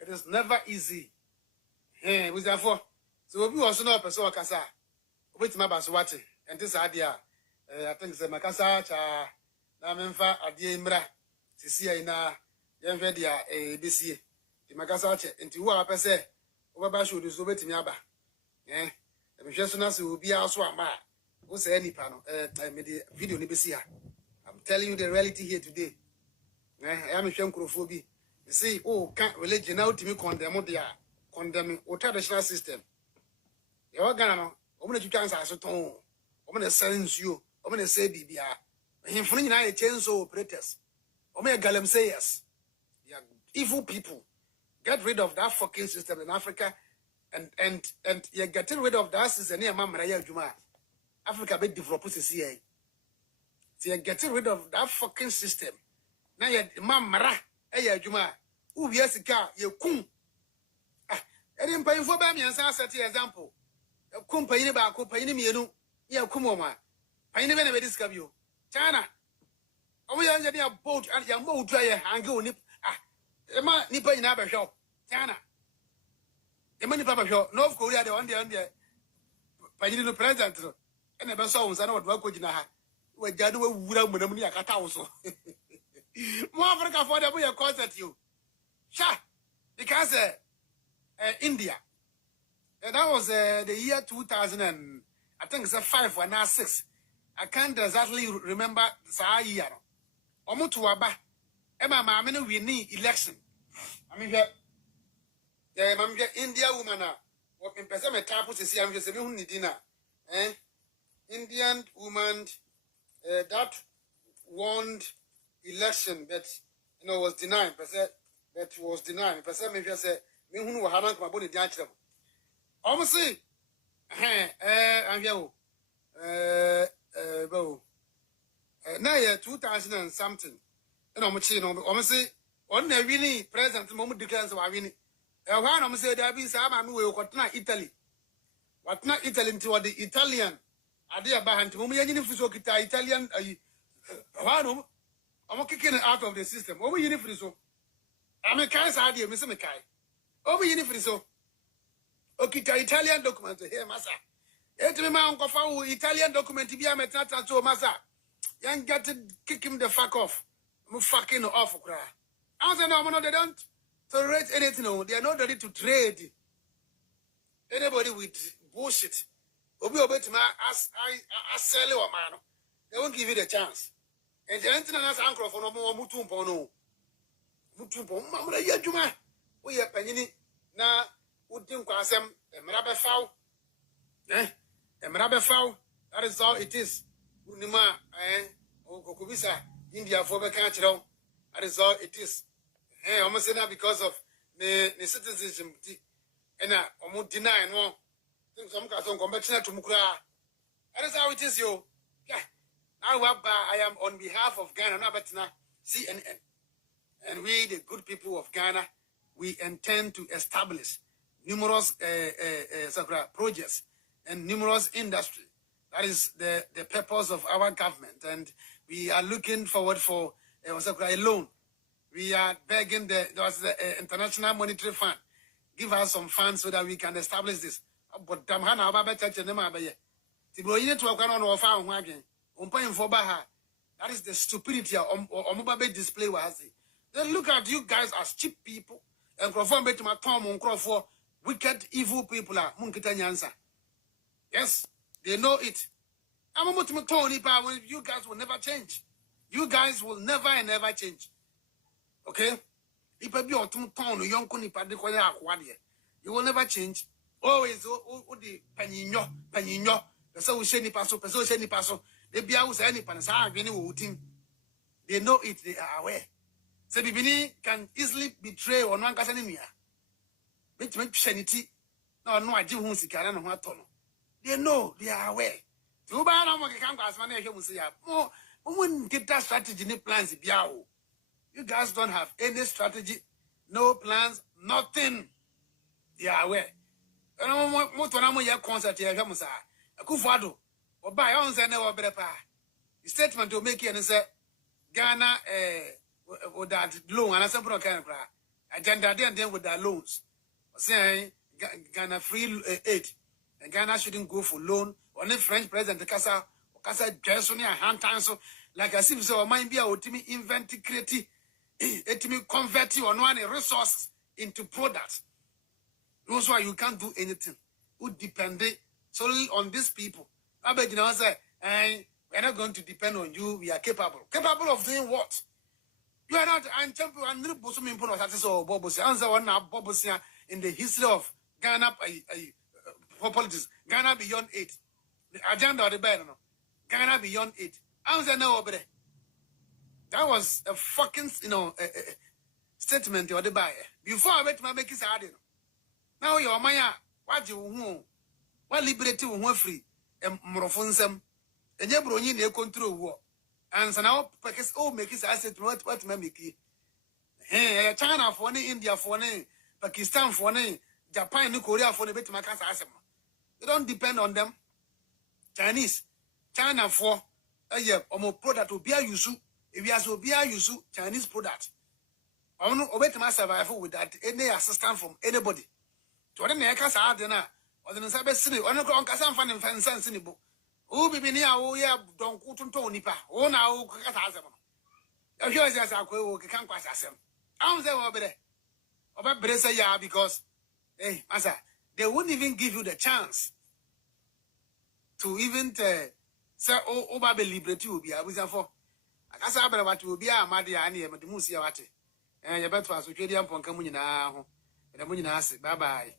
It is never easy. We therefore so obi wo so na person kasa. Obetima ba so wate. Enti sa ade a I think the Makasa cha na memfa ade mra sisi ai na yemfe dia BC the Makasa che enti wo apese wo ba show so betimi aba e me hwe so na se obi aso ama wo say nipa no me the video ni besi I'm telling you the reality here today I am hwe nkrofo bi you see can religion now timi condemn dia condemn o traditional system e o gana no o mo na twitwa nsa so ton o mo na sense you I'm going to say, Bibia, him for a chainsaw operators. Galamsayers. They are evil people. Get rid of that fucking system in Africa, and you're getting rid of that system near Mamma Juma. Africa be developed CCA. So you're getting rid of that fucking system. Now you're Mamma Juma. Who yes, car, you kum. I didn't pay for Bamian set example. A company about company me, you kumoma. I never discover you. China. Oh, we are a boat and your mold dryer and go nip. Emma Nipper in Abershop. China. The money papa show, North Korea, the one day under Payino president. And never saw us. I know what work with Naha. Where Jadu would have with a money at Catauso. More Africa for the way of course at you. Sha, because India. And that was the year 2000 and I think it's a 5 or now 6. I can't exactly remember saa year. Omo to aba. Emma maame no we need election. I mean yeah, mam India woman na. What me pese me tapo sisi am se me hu ni dina. Indian woman that won election but was denied. That was denied. Pese me say me hu no hanan ko aboni di a kire. Omo say am now yeah 2000 and something. And I'm say on the winning president moment declares I win. One I'm say there been some what not Italy. What not Italy into the Italian idea behind Mummy Italian one I'm kicking it out of the system. What we for so I'm a kind idea, Mr. Mackay. Over you for so okay, Italian document here, Massa. Etme ma unkofa Italian document bi ametata to masa. Yan get to kick him the fuck off. I'm fucking off cry. I say no, they don't tolerate anything. No, they are not ready to trade. Anybody with bullshit. Obi obetuma as sell or man. They won't give you the chance. And the anything as uncle for no more mutumpo no. Mutumpo mamra yaduma. We are penny na udin kwasem emrabe foul. That is all it is. Unima, Okubisa, India for the country. That is all it is. Almost now because of the citizenship. And I almost deny no. Think some cars conventional to Mukra. That is how it is, yo. Yeah. Now I am on behalf of Ghana, now but now CNN. And we, the good people of Ghana, we intend to establish numerous projects and numerous industry. That is the purpose of our government. And we are looking forward for a loan. We are begging the International Monetary Fund. Give us some funds so that we can establish this. But that is the stupidity of display. Then look at you guys as cheap people and wicked, evil people are yes, they know it. You guys will never change. You guys will never and never change. Okay? You will never change. Always the panino. So we say ni paso. They know it, they are aware. So Bibini can easily betray on one casanimia. Which makes sanity. no agye ho sika na ho ato no. They know, they are aware. To buy no more can pass money here say more won't get that strategy ni plans biao. You guys don't have any strategy, no plans, nothing. They are aware. And mo to na mo ye concert here hwem sa. Akufado. Oba on say na wo bere pa. The statement to make here and say Ghana with that loan and some kind of agenda then with that loans. Saying Ghana free aid and Ghana shouldn't go for loan. Only French president Kasa Jason hand so like as if so mind be a to invent create it convert you on one resources into products. That's why you can't do anything. Who depend solely on these people. I bet you know say we're not going to depend on you. We are capable. Capable of doing what? You are not. I'm champion. I'm not supposed to be important. So, Bobosia. Answer one now. Bobosia in the history of Ghana politics. Ghana beyond 8. The agenda of the band. Ghana beyond 8. Answer no over there. That was a fucking statement of the buyer. Before I went to make it hard. Now your Maya. What you want? What liberty we want free? Morofunsem. And you bring in the control war. And so now, because make it asset what make it. China for any, India for any, Pakistan for any, Japan, Korea for the bit Macas asset. They don't depend on them. Chinese, China for a year or more product to be a use. If you are so be a use Chinese product. I want to obey my survival without any assistance from anybody. To any Macas are dinner or the Sabbath City or no Cassan fan and fans in the book. Oh, be near oh yeah, don't go to Tony pa. Oh now Casasam. If you as I can't pass us. I'm there over there. Over Bressa ya because hey, Massa, they wouldn't even give you the chance to even say oh Baby Liberty will be a wizard for. I can't say what will be a Madia and but the Musia Wati. And you better pass with Jadian Poncamunina. And the Munina say bye bye.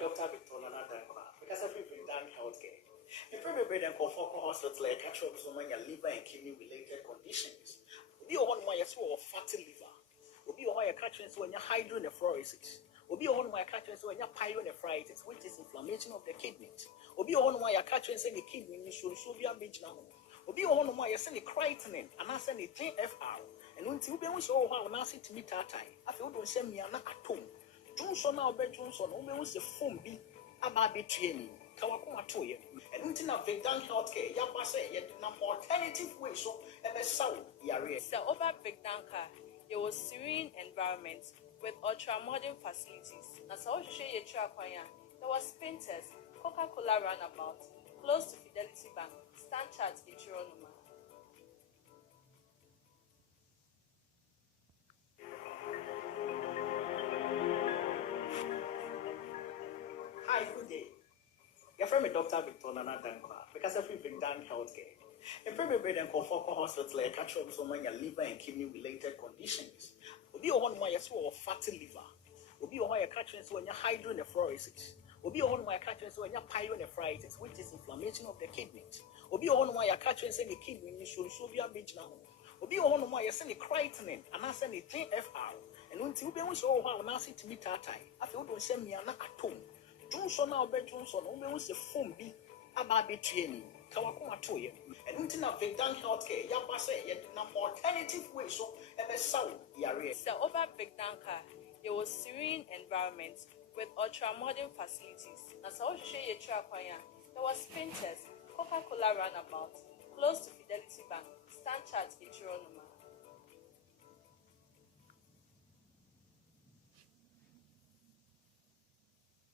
Doctor Victoria because I've been done healthcare. In primary bread and comfort hospital, like catch up so many liver and kidney related conditions. Be on my fatty liver. Will be on your catching when you're hydronephrosis. Will be on my catching when you're pyelonephritis, which is inflammation of the kidneys. Will be on my catching the kidney should Soviet beach now. Will be on my sending creatinine and I send a JFR. And until we so how now sit to meet that time, I feel don't send me an atom. Johnson now be Johnson, only was the phone be about training. Kawakuma to you. And until now, Vicdan healthcare, Yapase, yet no alternative way so ever so yare. So over Vicdanka, there was serene environment with ultra modern facilities. As I share your trakwanya, there was painters, Coca-Cola runabout, close to Fidelity Bank, stand chart in Chironuma. Hi, good day. Your friend Dr. Victoria because I've been done healthcare. In primary bread and comfort hospital, like catch up so many liver and kidney related conditions. Will be on my fatty liver. Will be on my catching so when you're hydronephrosis. Will be on my catching so when you're pyelonephritis, which is inflammation of the kidneys. Will be on my catching the kidney should Soviet beach now. Will be on my sending creatinine and I send a JFR. And until we so how now sit to meet that time, I feel don't send me an atom. Johnson now be Johnson, only was the phone be about training. Kawakuma to you. And until now, Vicdan healthcare, Yapase, yet no alternative way so ever so yare. So over Vicdanka, there was serene environment with ultra modern facilities. As I share your trakwanya, there was painters, Coca-Cola runabout, close to Fidelity Bank, stand chart in Chironuma.